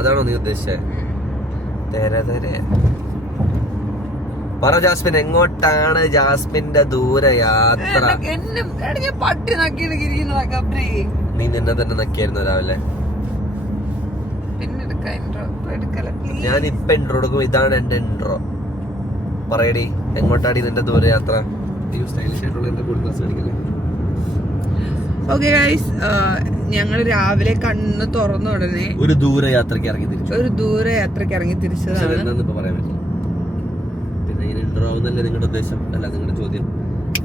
അതാണോ നീ ഉദ്ദേശിച്ചത്? പറ ജാസ്മിൻ, എങ്ങോട്ടാണ് ജാസ്മിന്റെ ദൂരയാത്ര? നീ നിന്നെ തന്നെ നക്കിയായിരുന്നു രാവിലെ. ഞാൻ ഇപ്പൊ ഇൻട്രോ എടുക്കും. ഇതാണ് എന്റെ ഇൻട്രോ. പറയടി, എങ്ങോട്ടാടി നിന്റെ ദൂരയാത്ര? സ്റ്റൈലിഷ് ആയിട്ടുള്ള എന്റെ കൂടെ ക്ലാസ് കാണിക്കല്ലേ. ഓക്കെ ഗൈസ്, ഞങ്ങള് രാവിലെ കണ്ണ് തുറന്ന ഉടനെ ഒരു ദൂരയാത്രക്ക് ഇറങ്ങി തിരിച്ചതാണ്. പറയാൻ പറ്റില്ല. പിന്നെ ഇങ്ങനെ ഇൻട്രോ ആവുന്നല്ലേ നിങ്ങളുടെ ഉദ്ദേശം, അല്ല നിങ്ങളുടെ ചോദ്യം.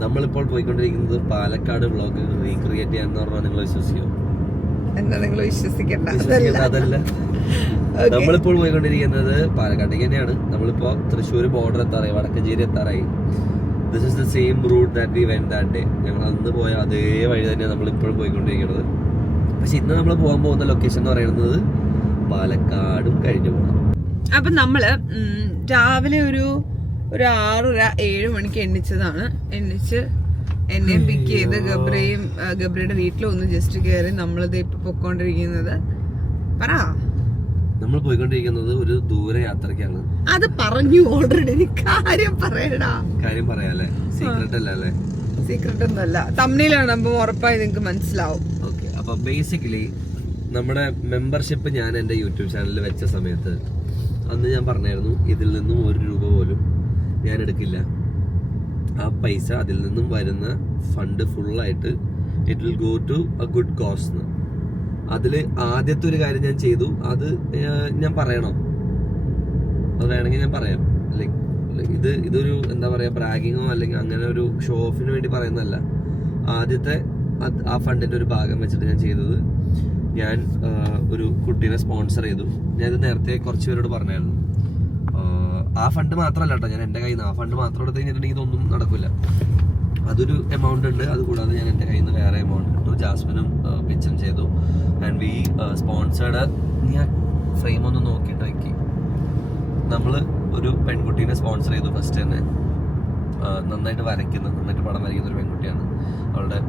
നമ്മളിപ്പോൾ പോയിക്കൊണ്ടിരിക്കുന്നത് പാലക്കാട് വ്ളോഗ് റീക്രിയേറ്റ് ചെയ്യാന്ന് പറഞ്ഞാൽ നിങ്ങൾ വിശ്വസിക്കോ? എന്താ നിങ്ങൾ വിശ്വസിക്കണ്ട, അതല്ല. നമ്മളിപ്പോൾ പോയിക്കൊണ്ടിരിക്കുന്നത് പാലക്കാട്ടേക്ക് തന്നെയാണ്. നമ്മളിപ്പോ തൃശ്ശൂർ ബോർഡർ എത്താറായി, വടക്കഞ്ചേരി എത്താറായി. This is the same route that we went that day. ഞങ്ങൾ അന്ന് പോയ അതേ വഴി തന്നെയാണ് നമ്മളിപ്പോഴും പോയിക്കൊണ്ടിരിക്കുന്നത്. പക്ഷെ ഇന്ന് നമ്മൾ പോകാൻ പോകുന്ന ലൊക്കേഷൻ എന്ന് പറയുന്നത് പാലക്കാടും കഴിഞ്ഞു പോകണം. അപ്പൊ നമ്മള് രാവിലെ ഒരു 6-7 മണിക്ക് എണ്ണിച്ചതാണ്. എണ്ണിച്ച് എന്നെയും പിക്ക് ചെയ്ത് ഗബ്രയുടെ വീട്ടിലൊന്ന് ജസ്റ്റ് കയറി നമ്മളിത് ഇപ്പൊ പൊക്കോണ്ടിരിക്കുന്നത്. പറ, നമ്മൾ പോയിക്കൊണ്ടിരിക്കുന്നത് ഒരു ദൂരയാത്രക്കാണ്. അത് പറഞ്ഞു ഓൾറെഡി. കാര്യം പറയടാ. കാര്യം പറയാല്ലേ, സീക്രട്ട് അല്ലേ? സീക്രട്ട് ഒന്നല്ല, തമ്മിലാണ്. അപ്പൊ ഉറപ്പായി നിങ്ങക്ക് മനസ്സിലാവും. ഓക്കെ, അപ്പൊ ബേസിക്കലി നമ്മുടെ മെമ്പർഷിപ്പ് ഞാൻ എന്റെ യൂട്യൂബ് ചാനലിൽ വെച്ച സമയത്ത് അന്ന് ഞാൻ പറഞ്ഞായിരുന്നു, ഇതിൽ നിന്നും 1 രൂപ പോലും ഞാൻ എടുക്കില്ല. ആ പൈസ, അതിൽ നിന്നും വരുന്ന ഫണ്ട് ഫുള്ളായിട്ട് it will go to a good cause എന്ന്. അതില് ആദ്യത്തെ ഒരു കാര്യം ഞാൻ ചെയ്തു. അത് ഞാൻ പറയണോ? അത് വേണമെങ്കിൽ ഞാൻ പറയാം. ഇതൊരു എന്താ പറയാ, ബ്രാഗിങ്ങോ അല്ലെങ്കിൽ അങ്ങനെ ഒരു ഷോ ഓഫിന് വേണ്ടി പറയുന്നതല്ല. ആദ്യത്തെ ആ ഫണ്ടിന്റെ ഒരു ഭാഗം വെച്ചിട്ട് ഞാൻ ചെയ്തത്, ഞാൻ ഒരു കുട്ടീനെ സ്പോൺസർ ചെയ്തു. ഞാൻ ഇത് നേരത്തെ കുറച്ച് പേരോട് പറഞ്ഞായിരുന്നു. ആ ഫണ്ട് മാത്രമല്ല കേട്ടോ, ഞാൻ എൻ്റെ കയ്യിൽ നിന്ന് ആ ഫണ്ട് മാത്രം എടുത്ത് കഴിഞ്ഞിട്ടുണ്ടെങ്കിൽ ഇതൊന്നും നടക്കില്ല. അതൊരു എമൗണ്ട് ഉണ്ട്. അതുകൂടാതെ ഞാൻ എൻ്റെ കയ്യിൽ നിന്ന് വേറെ എമൗണ്ട് ഇട്ടു. ജാസ്മിനും പിച്ചും ചെയ്തു. And we sponsored. ഞാൻ ഫ്രെയിം ഒന്ന് നോക്കിയിട്ട് വയ്ക്കി. നമ്മൾ ഒരു പെൺകുട്ടീനെ സ്പോൺസർ ചെയ്തു. ഫസ്റ്റ് തന്നെ നന്നായിട്ട് നന്നായിട്ട് പടം വരയ്ക്കുന്ന ഒരു പെൺകുട്ടിയാണ്. അവളുടെ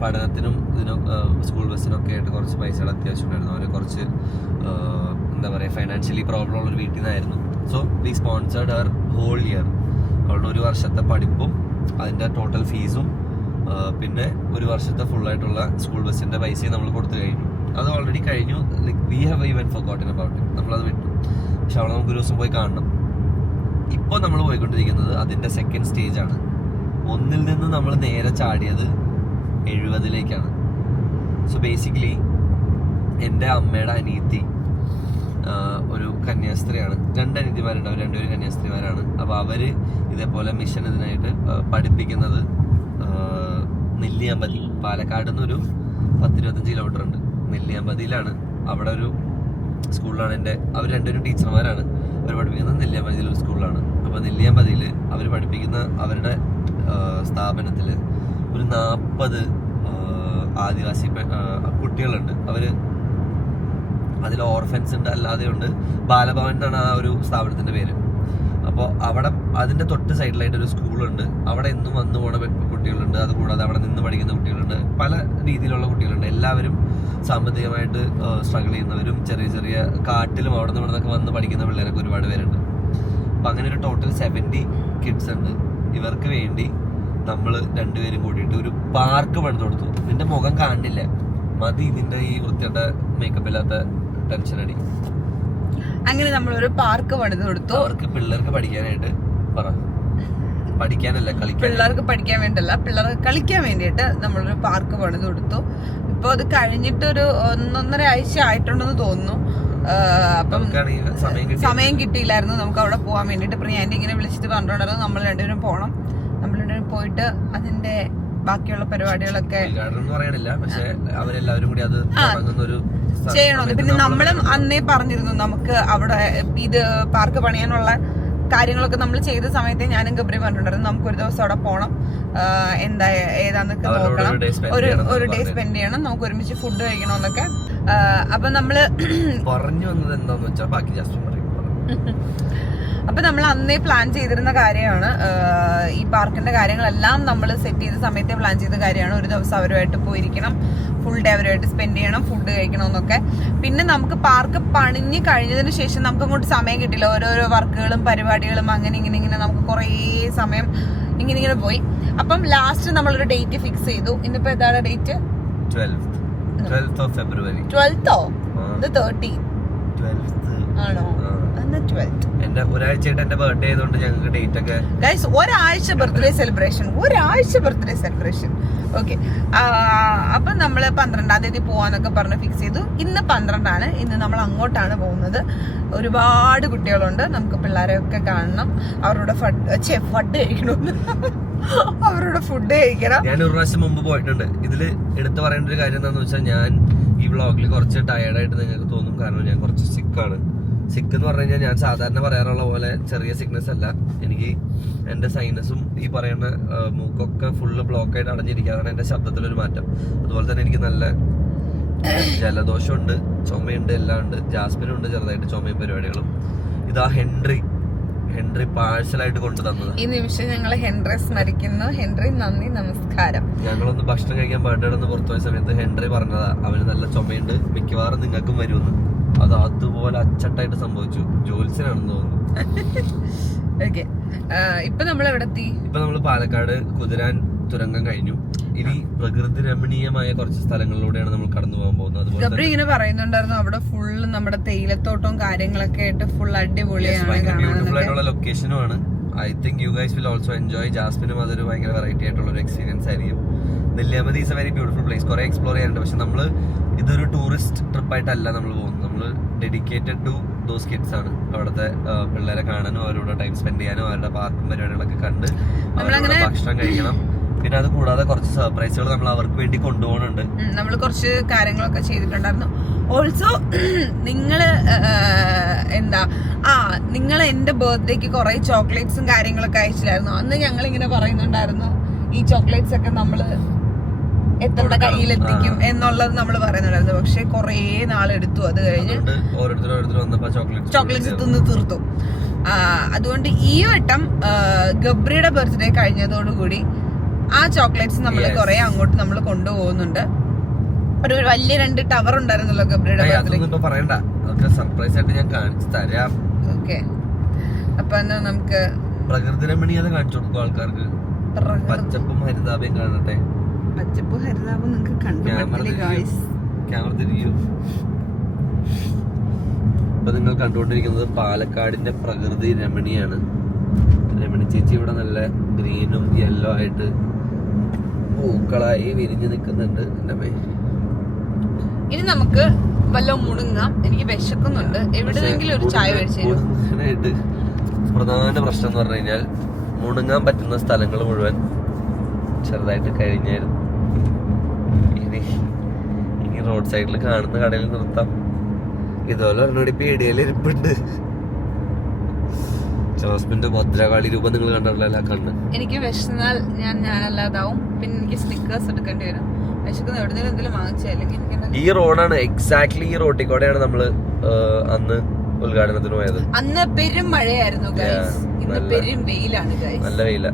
പഠനത്തിനും ഇതിനും സ്കൂൾ ബസ്സിനൊക്കെ ആയിട്ട് കുറച്ച് പൈസയുടെ അത്യാവശ്യം ഉണ്ടായിരുന്നു. അവർ കുറച്ച് എന്താ പറയുക, ഫൈനാൻഷ്യലി പ്രോബ്ലം ഉള്ളൊരു വീട്ടിൽ നിന്നായിരുന്നു. So we sponsored her whole year. അവളുടെ 1 വർഷത്തെ പഠിപ്പും അതിൻ്റെ ടോട്ടൽ ഫീസും പിന്നെ 1 വർഷത്തെ ഫുള്ളായിട്ടുള്ള സ്കൂൾ ബസ്സിൻ്റെ പൈസയും നമ്മൾ കൊടുത്തു കഴിഞ്ഞു. അത് ഓൾറെഡി കഴിഞ്ഞു. Like we have even forgotten about it. നമ്മളത് വിട്ടു. പക്ഷെ അവളെ നമുക്ക് ഒരു ദിവസം പോയി കാണണം. ഇപ്പോൾ നമ്മൾ പോയിക്കൊണ്ടിരിക്കുന്നത് അതിൻ്റെ സെക്കൻഡ് സ്റ്റേജാണ്. 1-ൽ നിന്ന് നമ്മൾ നേരെ ചാടിയത് 70-ലേക്കാണ്. സോ ബേസിക്കലി എൻ്റെ അമ്മയുടെ അനിയത്തി ഒരു കന്യാസ്ത്രീയാണ്. 2 അനിയത്തിമാരുണ്ട്. അവർ 2 കന്യാസ്ത്രീമാരാണ്. അപ്പോൾ അവർ ഇതേപോലെ മിഷൻ ഇതിനായിട്ട് പഠിപ്പിക്കുന്നത് നെല്ലിയാമ്പതി, പാലക്കാട് നിന്നൊരു 10-25 കിലോമീറ്റർ ഉണ്ട്. നെല്ലിയാമ്പതിയിലാണ്. അവിടെ ഒരു സ്കൂളിലാണ് അവർ 2 ടീച്ചർമാരാണ്. അവർ പഠിപ്പിക്കുന്നത് നെല്ലിയാമ്പതിയിലെ ഒരു സ്കൂളിലാണ്. അപ്പോൾ നെല്ലിയാമ്പതിയിൽ അവർ പഠിപ്പിക്കുന്ന അവരുടെ സ്ഥാപനത്തിൽ ഒരു 40 ആദിവാസി കുട്ടികളുണ്ട്. അവർ അതിൽ ഓർഫൻസ് ഉണ്ട്, അല്ലാതെ ഉണ്ട്. ബാലഭവൻ എന്നാണ് ആ ഒരു സ്ഥാപനത്തിന്റെ പേര്. അപ്പോൾ അവിടെ അതിന്റെ തൊട്ട് സൈഡിലായിട്ട് ഒരു സ്കൂളുണ്ട്. അവിടെ എന്നും വന്നു പോണ കുട്ടികളുണ്ട്. അതുകൂടാതെ അവിടെ നിന്ന് പഠിക്കുന്ന കുട്ടികളുണ്ട്. പല രീതിയിലുള്ള കുട്ടികളുണ്ട്. എല്ലാവരും സാമ്പത്തികമായിട്ട് സ്ട്രഗിൾ ചെയ്യുന്നവരും ചെറിയ ചെറിയ കാട്ടിലും അവിടെ നിന്ന് ഇവിടുന്നൊക്കെ വന്ന് പഠിക്കുന്ന പിള്ളേരൊക്കെ ഒരുപാട് പേരുണ്ട്. അപ്പം അങ്ങനെ ഒരു ടോട്ടൽ 70 കിഡ്സ് ഉണ്ട്. ഇവർക്ക് വേണ്ടി നമ്മൾ 2 പേരും കൂടിയിട്ട് ഒരു പാർക്ക് പണിത് കൊടുത്തു. നിന്റെ മുഖം കാണില്ല, മതി നിന്റെ ഈ വൃത്തിയുടെ മേക്കപ്പ് ഇല്ലാത്ത ടെൻഷൻ അടി. അങ്ങനെ നമ്മളൊരു പാർക്ക് പണിത് കൊടുത്തു. അവർക്ക് പിള്ളേർക്ക് പഠിക്കാനായിട്ട്, പഠിക്കാനല്ല കളിക്കാൻ, പിള്ളേർക്ക് പഠിക്കാൻ വേണ്ടിയല്ല, പിള്ളേർക്ക് കളിക്കാൻ വേണ്ടിയിട്ട് നമ്മളൊരു പാർക്ക് പണിത് കൊടുത്തു. ഇപ്പൊ അത് കഴിഞ്ഞിട്ട് ഒരു 1-1.5 ആഴ്ച ആയിട്ടുണ്ടെന്ന് തോന്നുന്നു. അപ്പം സമയം കിട്ടിയില്ലായിരുന്നു നമുക്ക് അവിടെ പോകാൻ വേണ്ടിട്ട്. ഇപ്പൊ ഞാൻ ഇങ്ങനെ വിളിച്ചിട്ട് പറഞ്ഞിട്ടുണ്ടായിരുന്നു നമ്മൾ 2 പേരും പോകണം. നമ്മൾ 2 പേരും പോയിട്ട് അതിന്റെ ബാക്കിയുള്ള പരിപാടികളൊക്കെ ചെയ്യണമെന്ന്. പിന്നെ നമ്മളും അന്നേ പറഞ്ഞിരുന്നു നമുക്ക് അവിടെ ഇത് പാർക്ക് പണിയാനുള്ള കാര്യങ്ങളൊക്കെ നമ്മൾ ചെയ്ത സമയത്ത് ഞാനും ഗബ്രിയും പറഞ്ഞിട്ടുണ്ടായിരുന്നു നമുക്ക് ഒരു ദിവസം അവിടെ പോകണം, എന്താ ഏതാന്നൊക്കെ നോക്കണം, ഒരു ഡേ സ്പെൻഡ് ചെയ്യണം, നമുക്ക് ഒരുമിച്ച് ഫുഡ് കഴിക്കണമെന്നൊക്കെ. അപ്പൊ നമ്മള് പറഞ്ഞു വന്നത് എന്താന്ന് വെച്ചാൽ ബാക്കി ജാസ്മിൻ പറയും. അപ്പൊ നമ്മൾ അന്നേ പ്ലാൻ ചെയ്തിരുന്ന കാര്യമാണ് ഈ പാർക്കിന്റെ കാര്യങ്ങളെല്ലാം നമ്മൾ സെറ്റ് ചെയ്ത സമയത്തെ പ്ലാൻ ചെയ്ത കാര്യമാണ്. ഒരു ദിവസം അവരുമായിട്ട് പോയിരിക്കണം, ഫുൾ ഡേ അവരുമായിട്ട് സ്പെൻഡ് ചെയ്യണം, ഫുഡ് കഴിക്കണമെന്നൊക്കെ. പിന്നെ നമുക്ക് പാർക്ക് പണിഞ്ഞ് കഴിഞ്ഞതിന് ശേഷം നമുക്ക് അങ്ങോട്ട് സമയം കിട്ടില്ല. ഓരോരോ വർക്കുകളും പരിപാടികളും അങ്ങനെ ഇങ്ങനെ നമുക്ക് കുറേ സമയം ഇങ്ങനെ പോയി. അപ്പം ലാസ്റ്റ് നമ്മളൊരു ഡേറ്റ് ഫിക്സ് ചെയ്തു. ഇന്നിപ്പോ ഏതാണ് date? 12th of February. 12th ഇത് 13 ആണോ? എന്റെ ഒരാഴ്ചയായിട്ട് എന്റെ ബർത്ത്ഡേ ആയതുകൊണ്ട് ഞങ്ങൾക്ക് ഡേറ്റ് ഒക്കെ ഗൈസ് ഒരാഴ്ച ബർത്ത്ഡേ സെലിബ്രേഷൻ. ഓക്കെ, അപ്പൊ നമ്മള് 12-ാം തീയതി പോവാന്നൊക്കെ പറഞ്ഞ് ഫിക്സ് ചെയ്തു. ഇന്ന് 12 ഇന്ന് നമ്മൾ അങ്ങോട്ടാണ് പോകുന്നത്. ഒരുപാട് കുട്ടികളുണ്ട്, നമുക്ക് പിള്ളേരെയൊക്കെ കാണണം, അവരുടെ ഫുഡ് കഴിക്കണമെന്ന് അവരുടെ ഫുഡ് കഴിക്കണം. ഞാൻ ഒരു പ്രാവശ്യം മുമ്പ് പോയിട്ടുണ്ട്. ഇതില് എടുത്തു പറയേണ്ട ഒരു കാര്യം എന്താണെന്ന് വെച്ചാൽ, ഞാൻ ഈ വ്ളോഗിൽ കുറച്ച് ടയർഡായിട്ട് നിങ്ങൾക്ക് തോന്നും, കാരണം ഞാൻ കുറച്ച് സിക്കാണ്. സിക്ക് എന്ന് പറഞ്ഞു കഴിഞ്ഞാൽ ഞാൻ സാധാരണ പറയാറുള്ള പോലെ ചെറിയ സിക്നെസ് അല്ല. എനിക്ക് എന്റെ സൈനസും ഈ പറയുന്ന മൂക്കൊക്കെ ഫുള്ള് ബ്ലോക്കായിട്ട് അടഞ്ഞിരിക്കാതാണ് എന്റെ ശബ്ദത്തിലൊരു മാറ്റം. അതുപോലെ തന്നെ എനിക്ക് നല്ല ജലദോഷമുണ്ട്, ചുമയുണ്ട്, എല്ലാം ഉണ്ട്. ജാസ്മിനുണ്ട് ചെറുതായിട്ട് ചുമയും പരിപാടികളും. ഇതാ ഹെൻറി പാഴ്സലായിട്ട് കൊണ്ടു തന്നത്. ഈ നിമിഷം ഞങ്ങൾ ഹെൻറി സ്മരിക്കുന്നു. ഹെൻറി, നന്ദി, നമസ്കാരം. ഞങ്ങളൊന്ന് ഭക്ഷണം കഴിക്കാൻ ബർത്ത്ഡേ ഒന്ന് പുറത്തുപോയ സമയത്ത് ഹെൻറി പറഞ്ഞതാ അവന് നല്ല ചുമയുണ്ട്, മിക്കവാറും നിങ്ങൾക്കും വരുമെന്ന്. അത് അതുപോലെ അച്ചട്ടായിട്ട് സംഭവിച്ചു. ജോത്സ്യനാണെന്ന് തോന്നുന്നു. ഓക്കെ, ഇപ്പൊ നമ്മൾ എവിടെ എത്തി? ഇപ്പൊ നമ്മള് പാലക്കാട് കുതിരാൻ തുരങ്കം കഴിഞ്ഞു. ഇനി പ്രകൃതി രമണീയമായ കുറച്ച് സ്ഥലങ്ങളിലൂടെയാണ് നമ്മൾ കടന്നു പോകാൻ പോകുന്നത്. ഗബ്രി ഇങ്ങനെ പറയുന്നുണ്ടായിരുന്നു അവിടെ ഫുള്ള് നമ്മുടെ തേയിലത്തോട്ടവും കാര്യങ്ങളൊക്കെ ആയിട്ട് ഫുൾ അടിപൊളിയാണ്, ബ്യൂട്ടിഫുൾ ആയിട്ടുള്ള ലൊക്കേഷനുമാണ്. I think you guys will also enjoy. ജാസ്മിനും അതൊരു ഭയങ്കര വെറൈറ്റി ആയിട്ടുള്ള ഒരു എക്സ്പീരിയൻസ് ആയിരിക്കും. Nelliyampathy is a very beautiful place. കുറെ എക്സ്പ്ലോർ ചെയ്യാനുണ്ട്. പക്ഷെ നമ്മള് ഇതൊരു ടൂറിസ്റ്റ് ട്രിപ്പായിട്ടല്ല നമ്മൾ പോകുന്നത്. നമ്മള് ഡെഡിക്കേറ്റഡ് ടു ദോസ് കിഡ്സ് ആണ്. അവിടുത്തെ പിള്ളേരെ കാണാനും അവരോട് ടൈം സ്പെൻഡ് ചെയ്യാനും അവരുടെ പാർക്കും പരിപാടികളൊക്കെ കണ്ട് അവരുടെ ഭക്ഷണം കഴിക്കണം. പിന്നെ അത് കൂടാതെ കുറച്ച് സർപ്രൈസുകൾ നമ്മൾ അവർക്ക് വേണ്ടി കൊണ്ടുപോകുന്നുണ്ട്. നമ്മൾ കുറച്ച് കാര്യങ്ങളൊക്കെ ചെയ്തിട്ടുണ്ടായിരുന്നു. ഓൾസോ നിങ്ങള് നിങ്ങൾ എന്റെ ബർത്ത്ഡേക്ക് കുറെ ചോക്ലേറ്റ്സും കാര്യങ്ങളൊക്കെ അയച്ചില്ലായിരുന്നു. അന്ന് ഞങ്ങൾ ഇങ്ങനെ പറയുന്നുണ്ടായിരുന്നു ഈ ചോക്ലേറ്റ്സ് ഒക്കെ നമ്മള് എത്തേണ്ട കയ്യിലെത്തിക്കും എന്നുള്ളത് നമ്മൾ പറയുന്നുണ്ടായിരുന്നു. പക്ഷെ കൊറേ നാളെടുത്തു. അത് കഴിഞ്ഞ് ചോക്ലേറ്റ്സ് തിന്ന് തീർത്തു. അതുകൊണ്ട് ഈ വട്ടം ഗബ്രിയുടെ ബർത്ത്ഡേ കഴിഞ്ഞതോടുകൂടി ആ ചോക്ലേറ്റ്സ് നമ്മൾ കുറെ അങ്ങോട്ട് നമ്മൾ കൊണ്ടുപോകുന്നുണ്ട്. ഒരു വലിയ 2 ടവർ ഉണ്ടായിരുന്നല്ലോ ഗബ്രിയുടെ ബർത്ത്ഡേ. സർപ്രൈസ് ആയിട്ട് ഞാൻ കാണിച്ചു തരാം. ഓക്കെ, അപ്പൊ എന്നാ നമുക്ക് പ്രകൃതി രമണീയത കാണിച്ചു കൊടുക്കും ആൾക്കാർക്ക്. പച്ചപ്പും ഹരിതാപയും കാണട്ടെ. പച്ചപ്പ് ഹരിതാപം നിങ്ങൾക്ക് ക്യാമറ തിരികൂ. ഇപ്പൊ നിങ്ങൾ കണ്ടുകൊണ്ടിരിക്കുന്നത് പാലക്കാടിന്റെ പ്രകൃതി രമണിയാണ്. രമണി ചേച്ചി ഇവിടെ നല്ല ഗ്രീനും യെല്ലോ ആയിട്ട് പൂക്കളായി വിരിഞ്ഞു നിൽക്കുന്നുണ്ട്. ഇനി നമുക്ക് വല്ല മുടുങ്ങാം. എനിക്ക് വിശക്കുന്നുണ്ട്. എവിടെയെങ്കിലും ഒരു ചായ കഴിച്ചായിട്ട് പ്രധാന പ്രശ്നം എന്ന് പറഞ്ഞു കഴിഞ്ഞാൽ മുണുങ്ങാൻ പറ്റുന്ന സ്ഥലങ്ങൾ മുഴുവൻ ചെറുതായിട്ട് കഴിഞ്ഞായിരുന്നു. ഇനി റോഡ് സൈഡിൽ കാണുന്ന കടയിൽ നിർത്താം. ഇതുപോലെ ഒരെണ്ണോടി പേടിയിൽ ഇരിപ്പുണ്ട്. ജോസ്മിന്റെ ഭദ്രകാളി രൂപം നിങ്ങൾ കണ്ടിട്ടില്ല കണ്ണ്. എനിക്ക് വിശന്നാൽ ഞാനല്ലാതാവും. പിന്നെ എനിക്ക് സ്നിക്കേഴ്സ് എടുക്കേണ്ടി വരും. വിശക്കുന്ന എവിടെയെങ്കിലും എന്തെങ്കിലും വാങ്ങിച്ചല്ലെങ്കിൽ ഈ റോഡാണ് എക്സാക്ട്ലി ഈ റോട്ടിൽ കൂടെയാണ് നമ്മള് അന്ന് ഉദ്ഘാടനത്തിന് പോയത്. അന്ന് പെരും മഴയായിരുന്നു, പെരും വെയിലാണ്. നല്ല വെയില.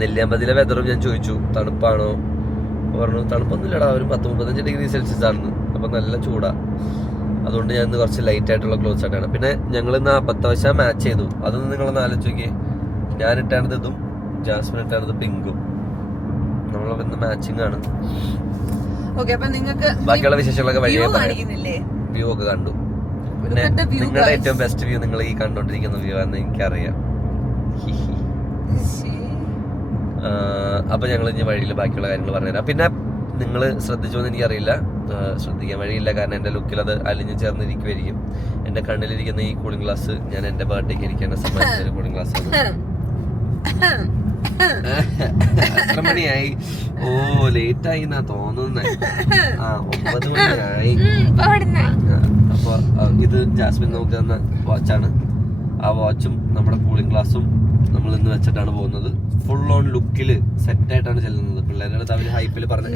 നെല്ലിയാമ്പതിയിലെ വെതറും ഞാൻ ചോദിച്ചു തണുപ്പാണോ, പറഞ്ഞു തണുപ്പൊന്നുമില്ലടാ, ഒരു 10-35 ഡിഗ്രി സെൽഷ്യസ് ആണ്. അപ്പൊ നല്ല ചൂടാ. അതുകൊണ്ട് ഞാൻ ഇന്ന് കുറച്ച് ലൈറ്റ് ആയിട്ടുള്ള ക്ലോത്ത്സ് ആയിട്ടാണ്. പിന്നെ ഞങ്ങൾ ഇന്ന് അബദ്ധവശാൽ മാച്ച് ചെയ്തു. അതൊന്നും നിങ്ങളൊന്ന് ആലോചിച്ച് നോക്കിയേ. ഞാൻ ഇട്ടാണത് ഇതും, ജാസ്മിൻ ഇട്ടാണത് പിങ്കും. നമ്മളൊക്കെ ഇന്ന് മാച്ചിങ് ആണ്. ബാക്കിയുള്ള വിശേഷങ്ങളൊക്കെ വഴിയെ വ്യൂ ഒക്കെ കണ്ടു. പിന്നെ നിങ്ങളുടെ ഏറ്റവും ബെസ്റ്റ് വ്യൂ നിങ്ങൾ ഈ കണ്ടോണ്ടിരിക്കുന്ന വ്യൂ ആണെന്ന് എനിക്കറിയാം. അപ്പൊ ഞങ്ങൾ ഇനി വഴിയിൽ ബാക്കിയുള്ള കാര്യങ്ങൾ പറഞ്ഞുതരാം. പിന്നെ നിങ്ങൾ ശ്രദ്ധിച്ചോന്ന് എനിക്കറിയില്ല, ശ്രദ്ധിക്കാൻ വഴിയില്ല, കാരണം എന്റെ ലുക്കിൽ അത് അലിഞ്ഞു ചേർന്നിരിക്കുമായിരിക്കും. എന്റെ കണ്ണിലിരിക്കുന്ന ഈ കൂളിംഗ് ഗ്ലാസ് ഞാൻ എന്റെ ബർത്ത്ഡേക്ക് എനിക്ക് എന്നെ സമ്മാനിച്ച ഒരു കൂളിംഗ് ഗ്ലാസ് ആണ്. എത്ര മണിയായി? ഓ, ലേറ്റ് ആയി എന്നാ തോന്നുന്നേ. 9 മണിയായി. അപ്പൊ ഇത് ജാസ്മിൻ നമുക്ക് തന്ന വാച്ചാണ്. ആ വാച്ചും നമ്മുടെ കൂളിംഗ് ഗ്ലാസും നമ്മൾ ഇന്ന് വെച്ചിട്ടാണ് പോകുന്നത്. ഫുൾ ഓൺ ലുക്കില് സെറ്റ് ആയിട്ടാണ് ചെല്ലുന്നത്. പിള്ളേരുടെ അടുത്ത് അവര് ഹൈപ്പിൽ പറഞ്ഞു.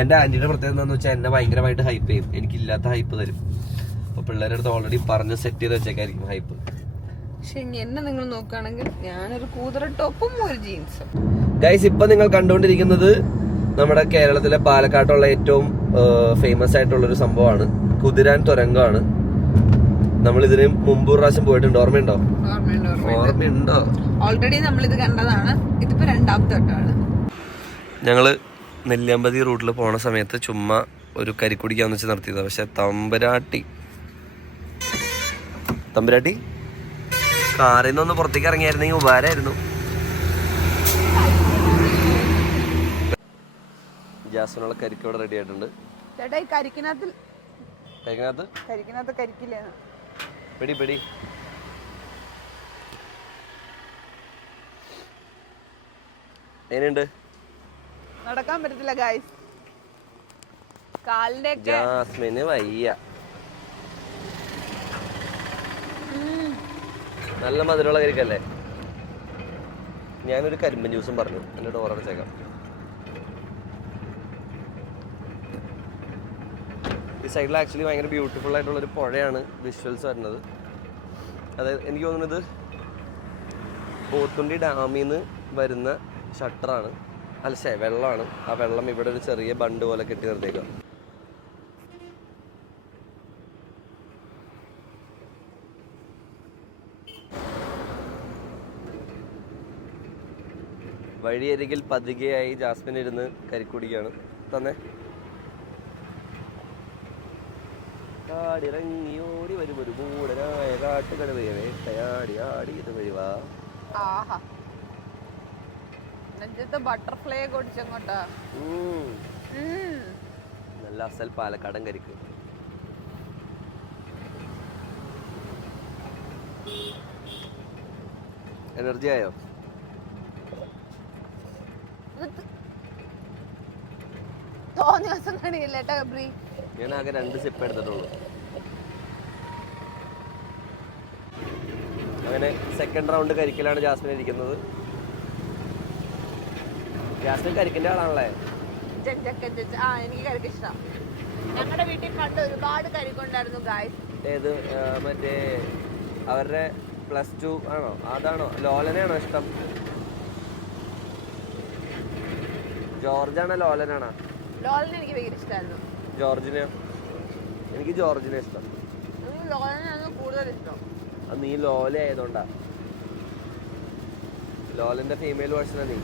എന്റെ ആന്റിയുടെ പ്രത്യേകത എന്താന്ന് വെച്ചാൽ എന്നെ ഭയങ്കരമായിട്ട് ഹൈപ്പ് ചെയ്യും. എനിക്കില്ലാത്ത ഹൈപ്പ് തരും. അപ്പൊ പിള്ളേരുടെ അടുത്ത് ഓൾറെഡി പറഞ്ഞ് സെറ്റ് ചെയ്ത് വെച്ചേക്കായിരിക്കും ഹൈപ്പ്. പക്ഷെ എന്നെ നിങ്ങൾ നോക്കുകയാണെങ്കിൽ ഞാനൊരു കൂതറ ടോപ്പും ഒരു ജീൻസും. ഗൈസ്, ഇപ്പൊ നിങ്ങൾ കണ്ടുകൊണ്ടിരിക്കുന്നത് നമ്മുടെ കേരളത്തിലെ പാലക്കാട്ടുള്ള ഏറ്റവും ഫേമസ് ആയിട്ടുള്ള ഒരു സംഭവമാണ് കുതിരാൻ തുരങ്കമാണ്. നമ്മൾ ഇതിന് മുമ്പ് പ്രാവശ്യം പോയിട്ടുണ്ട്, ഓർമ്മയുണ്ടോ? ഓൾറെഡി നമ്മൾ ഇത് കണ്ടതാണ്. ഇതിപ്പോ രണ്ടാമത്തെ വട്ടമാണ്. ഞങ്ങള് നെല്ലിയാമ്പതി റൂട്ടിൽ പോണ സമയത്ത് ചുമ്മാ ഒരു കരിക്കുടിക്കാന്ന് വെച്ച് നിർത്തിയതാണ്. പക്ഷെ തമ്പുരാട്ടി കാറിൽ നിന്നൊന്ന് പുറത്തേക്ക് ഇറങ്ങിയായിരുന്നെങ്കിൽ ഉപകാരമായിരുന്നു. ജാസ്മിനുള്ള കരിക്ക് ഇവിടെ റെഡി ആയിട്ടുണ്ട്. പെടി എങ്ങനെയുണ്ട്? നടക്കാൻ പറ്റത്തില്ല ഗൈസ്, കാലിന്റെ ജാസ്മിന് വയ്യ. നല്ല മധുരമുള്ള കരിക്കല്ലേ? ഞാനൊരു കരിമ്പൻ ജ്യൂസും പറഞ്ഞു. എന്റെ ഡോർ അടച്ചേക്കാം. ഈ സൈഡിൽ ആക്ച്വലി ഭയങ്കര ബ്യൂട്ടിഫുൾ ആയിട്ടുള്ളൊരു പുഴയാണ് വിഷ്വൽസ് വരുന്നത്. അതായത് എനിക്ക് തോന്നുന്നത് പോത്തുണ്ടി ഡാമിൽ നിന്ന് വരുന്ന ഷട്ടറാണ്, അല്ല വെള്ളമാണ്. ആ വെള്ളം ഇവിടെ ഒരു ചെറിയ ബണ്ട് പോലെ കെട്ടി നിർത്തിയേക്കാം. വഴിയരികിൽ പതികയായി ജാസ്മിൻ ഇരുന്ന് കരിക്കുടിക്കാണ്. തന്നെ കാടിറങ്ങി ഓടി വരും ഒരു മൂടനായ കാട്ടുകടവയെ വേട്ടയാടി ആടി ഇത് വഴിവാ. ബട്ടർഫ്ലൈ കൊടിച്ചങ്ങോട്ടാ. നല്ല അസൽ പാലക്കാടൻ കരിക്ക്. എനർജി ആയോ? ഞാൻ ആകെ 2 സിപ്പ് എടുത്തിട്ടുള്ളൂ. അങ്ങനെ സെക്കൻഡ് റൗണ്ട് കരിക്കലാണ് ജാസ്മിൻ ഇരിക്കുന്നത്. ജാസ്മിൻ കരിക്കിന്റെ ആളാണല്ലേ? എനിക്ക് കരിക്ക് ഇഷ്ടം. ഞങ്ങളുടെ വീട്ടിൽ കണ്ട് ഒരുപാട് കരിക്കുണ്ടായിരുന്നു ഗായ്സ്. ഏത് മറ്റേ അവരുടെ +2 ആണോ? അതാണോ? ലോലനാണോ ഇഷ്ടം? ജോർജാണോ ലോലനാണോ? ലോലനെ എനിക്ക് ഭയങ്കര ഇഷ്ടമായിരുന്നു. ജോർജിനെ? എനിക്ക് ജോർജിനെ ഇഷ്ടം. ലോലനാണ് കൂടുതൽ ഇഷ്ടം. അത് നീ ലോല ആയതുകൊണ്ടാ. ലോലന്റെ ഫീമെയിൽ വേർഷനാ നീ.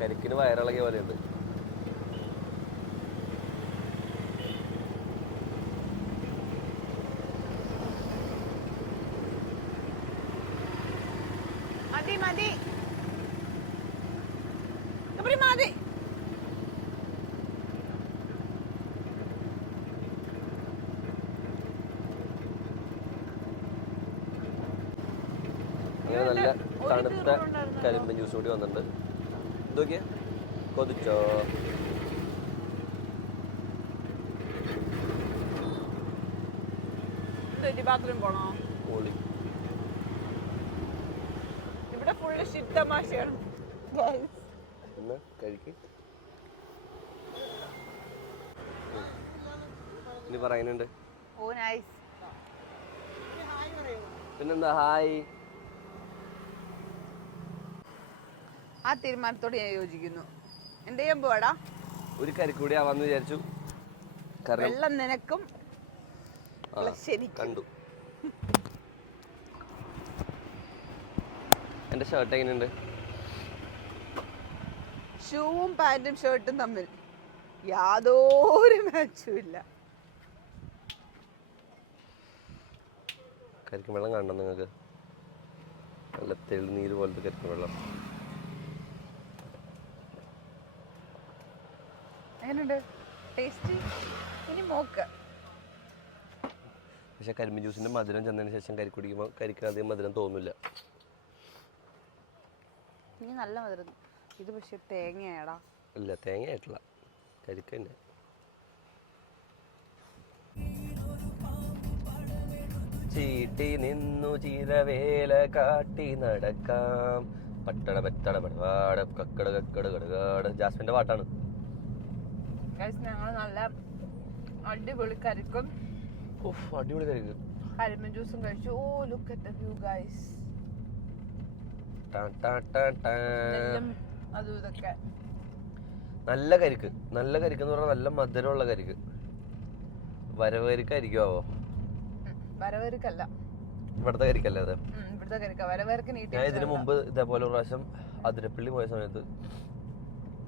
കരിക്കിന് വയറിളകിയ പോലെയുണ്ട്. മതി അങ്ങനെ നല്ല തണുത്ത കരിമ്പൻ ജ്യൂസ് കൂടി വന്നിട്ടുണ്ട്. ഇതൊക്കെ കൊതിച്ചോ? ബാത്റൂം പോണോ? ഇവിടെ ഫുള്ള് ഷിറ്റ് തമാശയാണ്. ഇനി പറയുന്നുണ്ട്. ഓ നൈസ്. പിന്നെന്താ ഹായ്. ആ തീരുമാനത്തോട് ഞാൻ യോജിക്കുന്നു. എന്ത് ചെയ്യാൻ പോവാടാ? ഒരു കരിക്കൂടി ആവാന്ന് വിചാരിച്ചു. വെള്ളം നിനക്കും കണ്ടു. എന്റെ ഷർട്ട് എങ്ങനെയുണ്ട്? ഷൂവും പാന്റും ഷർട്ടും തമ്മിൽ യാതൊരു മാച്ചും ഇല്ല. കരിക്കും വെള്ളം കാണണം നിങ്ങൾക്ക്? നല്ല തെളിനീര് പോലത്തെ കരിക്കും വെള്ളം. എങ്ങനെയുണ്ട് ടേസ്റ്റ്? ഇനി മോക്ക്. പക്ഷെ കരിമ്പ് ജ്യൂസിന്റെ മധുരം ചെന്നതിന് ശേഷം കരി കുടിക്കുമ്പോൾ കരിക്ക് അധികം മധുരം തോന്നില്ല. ഇനി നല്ല മധുരം. ഇത് പക്ഷെ തേങ്ങയാടാ. ഇല്ല, തേങ്ങ ആയിട്ടില്ല, കരിക്ക് തന്നെ. ചീട്ടി നിന്നു ചിരവേല കാട്ടി നടക്കാം, പട്ടട പറ്റട പടപാട് കക്കട കക്കട കടകാട്. ജാസ്മിന്റെ പാട്ടാണ്. ഞങ്ങൾ നല്ല അടിപൊളി കരിക്കും അടിപൊളി കരിക്ക്. കരിമ്പൻ ജ്യൂസും കഴിച്ചു. Oh look at the view guys. അതും ഇതൊക്കെ നല്ല കരിക്ക് എന്ന് പറഞ്ഞാൽ നല്ല മധുരമുള്ള കരിക്ക്. വരവേരിക്കായിരിക്കുവോ? വരവേർക്കല്ല, ഇവിടുത്തെ കരിക്കല്ലേ അത്? ഇവിടുത്തെ കരിക്ക. വരവേർക്ക് നീട്ടി. ഞാൻ ഇതിന് മുമ്പ് ഇതേപോലെ ഒരു പ്രാവശ്യം അതിരപ്പള്ളി പോയ സമയത്ത്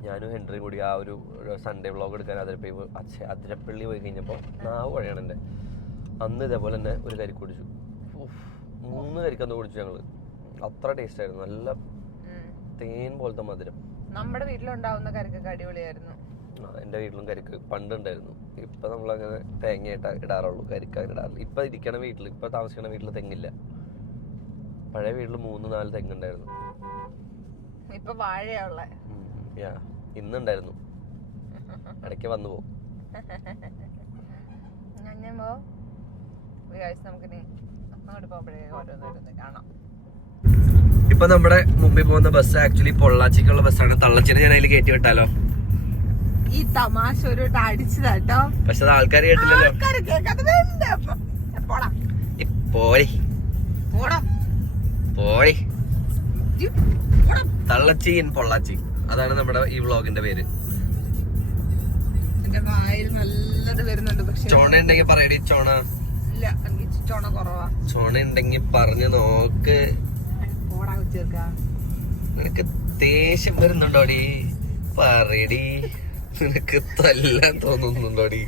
ഞാനും ഹെൻറിയും കൂടി ആ ഒരു സൺഡേ വ്ളോഗ് എടുക്കാൻ അതിരപ്പള്ളി പോയി കഴിഞ്ഞപ്പോൾ നാവ് വഴിയാണ് എൻ്റെ. അന്ന് ഇതേപോലെ തന്നെ ഒരു കരിക്ക് കുടിച്ചു. 3 കരിക്കന്ന് കുടിച്ചു ഞങ്ങള്. അത്ര ടേസ്റ്റ് ആയിരുന്നു. നല്ല തേൻ പോലത്തെ മധുരം. നമ്മുടെ വീട്ടിലുണ്ടാവുന്ന കരിക്കൊക്കെ അടിപൊളിയായിരുന്നു. എൻ്റെ വീട്ടിലും കരിക്ക് പണ്ടുണ്ടായിരുന്നു. ഇപ്പൊ നമ്മളങ്ങനെ തേങ്ങയായിട്ട് ഇടാറുള്ളൂ, കരിക്ക് അങ്ങനെ ഇടാറില്ല. ഇപ്പൊ ഇരിക്കണ വീട്ടിൽ, ഇപ്പൊ താമസിക്കണ വീട്ടിൽ തെങ്ങില്ല. പഴയ വീട്ടിൽ 3-4 തെങ്ങുണ്ടായിരുന്നു. ഇപ്പൊ വാഴയുള്ള ഇന്നുണ്ടായിരുന്നു. ഇടയ്ക്ക് വന്നു പോകും. കാണാം. ഇപ്പൊ നമ്മുടെ മുമ്പിൽ പോകുന്ന ബസ് ആക്ച്വലി പൊള്ളാച്ചിക്കുള്ള ബസ്സാണ്. തള്ളച്ചിനെ ഞാൻ അതിൽ കയറ്റി വിട്ടാലോ? ഈ തമാശ ഒരു അടിച്ചതാട്ടോ. പക്ഷെ അത് ആൾക്കാർ കേട്ടില്ലല്ലോ. തള്ളച്ചി ഇൻ പൊള്ളാച്ചി, അതാണ് നമ്മുടെ ഈ വ്ളോഗിന്റെ പേര്. നല്ലത് വരുന്നുണ്ട്. പക്ഷെ ചോണ ഉണ്ടെങ്കിൽ പറയടി. ചോണ ഇല്ല, ചോണ കുറവാ. ചോണ ഉണ്ടെങ്കിൽ പറഞ്ഞു നോക്ക്. നിനക്ക് ദേഷ്യം വരുന്നുണ്ടോടി? പറയടി. നിനക്ക് തല്ലാൻ തോന്നുന്നുണ്ടോടി?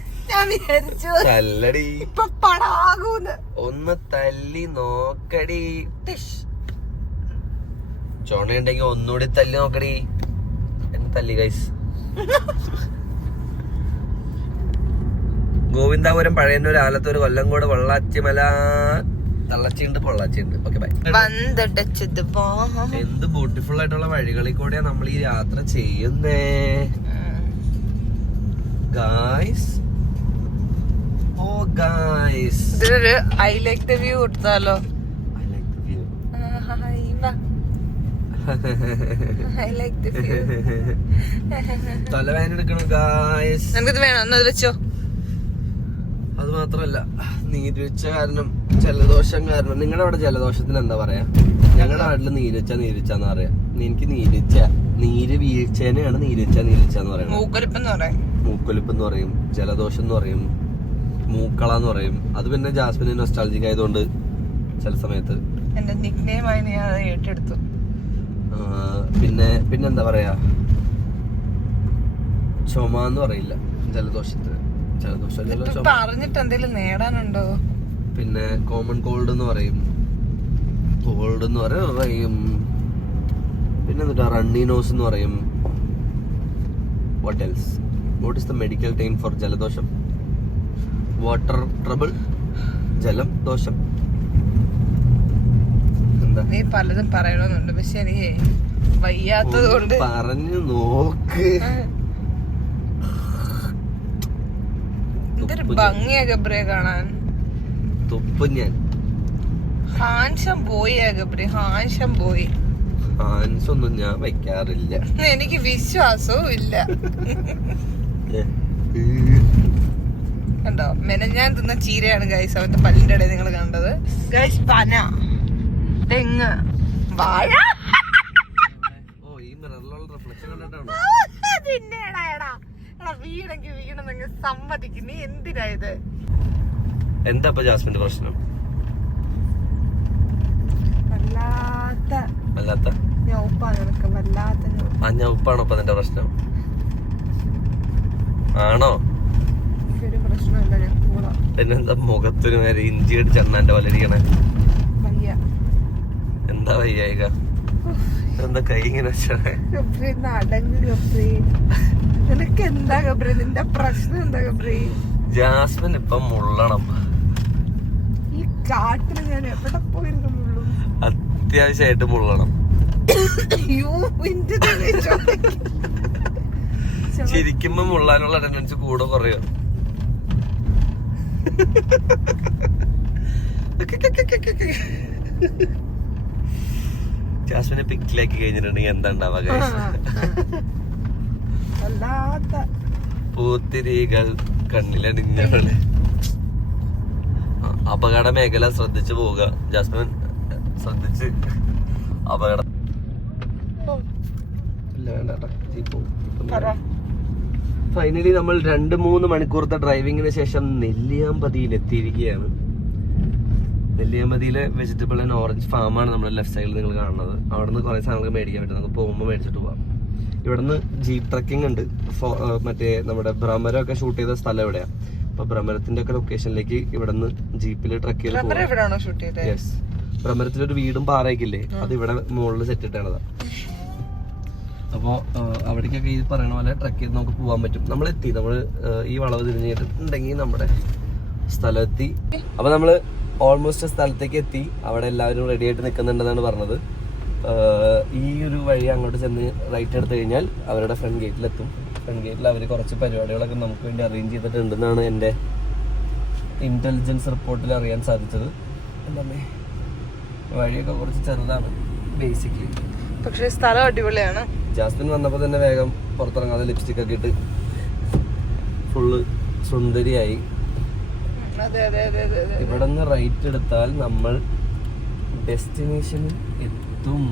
തല്ലടി. ഒന്ന് തല്ലി നോക്കടി. ചോണ ഉണ്ടെങ്കിൽ ഒന്നുകൂടി തല്ലി നോക്കടി. എന്നെ തല്ലി ഗൈസ്. ഗോവിന്ദാപുരം, പഴയന്നൂർ, ആലത്തൂർ, കൊല്ലങ്കോട്, പൊള്ളാച്ചിമല, തള്ളച്ചിയുണ്ട്, പൊള്ളാച്ചിയുണ്ട്. Okay bye. എന്ത് ബ്യൂട്ടിഫുൾ ആയിട്ടുള്ള വഴികളിൽ കൂടെയാ നമ്മൾ ഈ യാത്ര ചെയ്യുന്നേ ഗായ്സ്. ഓ ഗായ്സ്, ഇതൊരു ഐ ലൈക്ക് ദ വ്യൂ കൊടുത്താലോ? തലവേദന എടുക്കണം ഗായ്സ്. നമുക്കിത് വേണം, ഒന്നത് വെച്ചോ. അത് മാത്രല്ല, നീരുവെച്ച കാരണം, ജലദോഷം കാരണം. നിങ്ങളുടെ അവിടെ ജലദോഷത്തിന് എന്താ പറയാ? ഞങ്ങളുടെ നാട്ടില് നീരുവെച്ചാന്ന് പറയാ. എനിക്ക് നീര് വീഴ്ചേനെയാണ് നീരുവെച്ചാന്ന് പറയുന്നത്. മൂക്കൊലിപ്പ് എന്ന് പറയും, ജലദോഷം എന്ന് പറയും, മൂക്കള എന്ന് പറയും. അത് പിന്നെ ജാസ്മിന് നൊസ്റ്റാൾജിക് ആയതുകൊണ്ട് ചില സമയത്ത് എന്റെ നിക്നെയിമായി ഞാൻ അത് ഏറ്റെടുത്തു. പിന്നെന്താ പറയാ, ചുമ എന്ന് പറയില്ല ജലദോഷത്തിന്. പറഞ്ഞിട്ട് എന്തെങ്കിലും നേടാനുണ്ടോ? പിന്നെ കോമൺ കോൾഡ് എന്ന് പറയും. പിന്നെ റണ്ണി നോസ് എന്ന് പറയും. What else? What is the medical time for ജലദോഷം? വാട്ടർ ട്രബിൾ, ജലം ദോഷം. എന്താ? നീ പലതും പറയണമെന്നുണ്ട്, പക്ഷെ എനിക്ക് വയ്യാത്തത് കൊണ്ട് പറഞ്ഞു നോക്ക്. എന്തൊരു ഭംഗിയാ ഗബ്രിയെ കാണാൻ. തുപ്പും ഞാൻ. ഹാൻസം പോയി ഗബ്രി, ഹാൻസം പോയി. ഹാൻസ് ഒന്നും ഞാൻ വെക്കാറില്ല. എനിക്ക് വിശ്വാസവും ഇല്ല. കണ്ടോ, മെനഞ്ഞാൻ തിന്ന ചീരയാണ് ഗൈസ് അവന്റെ പല്ലിന്റെ ഇടയിൽ നിങ്ങൾ കണ്ടത് ഗൈസ്. പന, തെങ്ങ്, വാഴ. വീണെങ്കിൽ സമ്മതിക്കും. നീ എന്തിനാ ഇത്? എന്താ ജാസ്മിന്റെ പ്രശ്നം? വല്ലാത്ത ഉപ്പാണോ ഇപ്പൊ നിന്റെ പ്രശ്നം? ആണോ? പിന്നെന്താ മുഖത്തിന് നേരെ ഇഞ്ചി അടിച്ച് എണ്ണാന്റെ പോലെ ഇരിക്കണേ? എന്താ വയ്യായിക? എന്താ കൈ ഇങ്ങനെ വെച്ചേ? നിനക്ക് എന്താ ഗബ്രി? നിന്റെ പ്രശ്നം എന്താ ഗബ്രി? ജാസ്മിൻ ഇപ്പം മുള്ളണം. ഈ കാട്ടില് ഞാൻ എവിടെ പോയിരുന്നു മുള്ളും? അത്യാവശ്യമായിട്ട് മുള്ളണം. ചിരിക്കുമ്പോ മുള്ളാനുള്ള ടെൻഡൻസി കൂടെ കുറയോ? ജാസ്മിനെ പിക്കിലാക്കി കഴിഞ്ഞിട്ടുണ്ടെങ്കിൽ എന്താ ഉണ്ടാവുക? പൂത്തിരികൾ കണ്ണിലണിഞ്ഞാണ്. അപകട മേഖല ശ്രദ്ധിച്ചു പോവുക. ജാസ്മിൻ ശ്രദ്ധിച്ച് അപകടം. ഫൈനലി നമ്മൾ 2-3 മണിക്കൂറത്തെ ഡ്രൈവിങ്ങിന് ശേഷം നെല്ലിയാമ്പതിയിൽ എത്തിയിരിക്കുകയാണ്. നെല്ലിയാമ്പതിയിലെ വെജിറ്റബിൾ ആൻഡ് ഓറഞ്ച് ഫാമാണ് നമ്മുടെ ലെഫ്റ്റ് സൈഡിൽ നിങ്ങൾ കാണുന്നത്. അവിടെ നിന്ന് കുറേ സാധനങ്ങൾ മേടിക്കാൻ പറ്റും. നമുക്ക് പോകുമ്പോൾ മേടിച്ചിട്ട് പോവാം. ഇവിടുന്ന് ജീപ്പ് ട്രക്കിംഗ് ഉണ്ട്. മറ്റേ നമ്മുടെ ഭ്രമരമൊക്കെ ഷൂട്ട് ചെയ്ത സ്ഥലം എവിടെയാണ്. അപ്പൊ ഭ്രമരത്തിന്റെ ഒക്കെ ലൊക്കേഷനിലേക്ക് ഇവിടുന്ന് ജീപ്പിൽ ട്രക്ക് ചെയ്ത് പോകും. യെസ്, ഭ്രമരത്തിലൊരു വീടും പാറയൊക്കെ അത് ഇവിടെ മുകളിൽ സെറ്റ് ഇട്ടാണത്. അപ്പോൾ അവിടേക്കൊക്കെ ഈ പറയുന്ന പോലെ ട്രക്ക് ചെയ്ത് നമുക്ക് പോകാൻ പറ്റും. നമ്മളെത്തി, ഈ വളവ് തിരിഞ്ഞിട്ടുണ്ടെങ്കിൽ നമ്മുടെ സ്ഥലമെത്തി. അപ്പൊ നമ്മള് ഓൾമോസ്റ്റ് സ്ഥലത്തേക്ക് എത്തി. അവിടെ എല്ലാവരും റെഡി ആയിട്ട് നിൽക്കുന്നുണ്ടെന്നാണ് പറഞ്ഞത്. ഈ ഒരു വഴി അങ്ങോട്ട് ചെന്ന് റൈറ്റ് എടുത്തു കഴിഞ്ഞാൽ അവരുടെ ഫ്രണ്ട് ഗേറ്റിലെത്തും. ഫ്രണ്ട് ഗേറ്റിൽ അവർ കുറച്ച് പരിപാടികളൊക്കെ നമുക്ക് വേണ്ടി അറേഞ്ച് ചെയ്തിട്ടുണ്ടെന്നാണ് എൻ്റെ ഇന്റലിജൻസ് റിപ്പോർട്ടിൽ അറിയാൻ സാധിച്ചത്. എന്താ വഴിയൊക്കെ കുറച്ച് ചെറുതാണ് ബേസിക്കലി, പക്ഷേ സ്ഥലം അടിപൊളിയാണ്. ജാസ്മിൻ വന്നപ്പോൾ തന്നെ വേഗം പുറത്തിറങ്ങാതെ ലിപ്സ്റ്റിക് ഒക്കെ ഇട്ട് ഫുള്ള് സുന്ദരിയായി. ഇവിടെ നിന്ന് റൈറ്റ് എടുത്താൽ നമ്മൾ ഡെസ്റ്റിനേഷനിൽ എത്തും.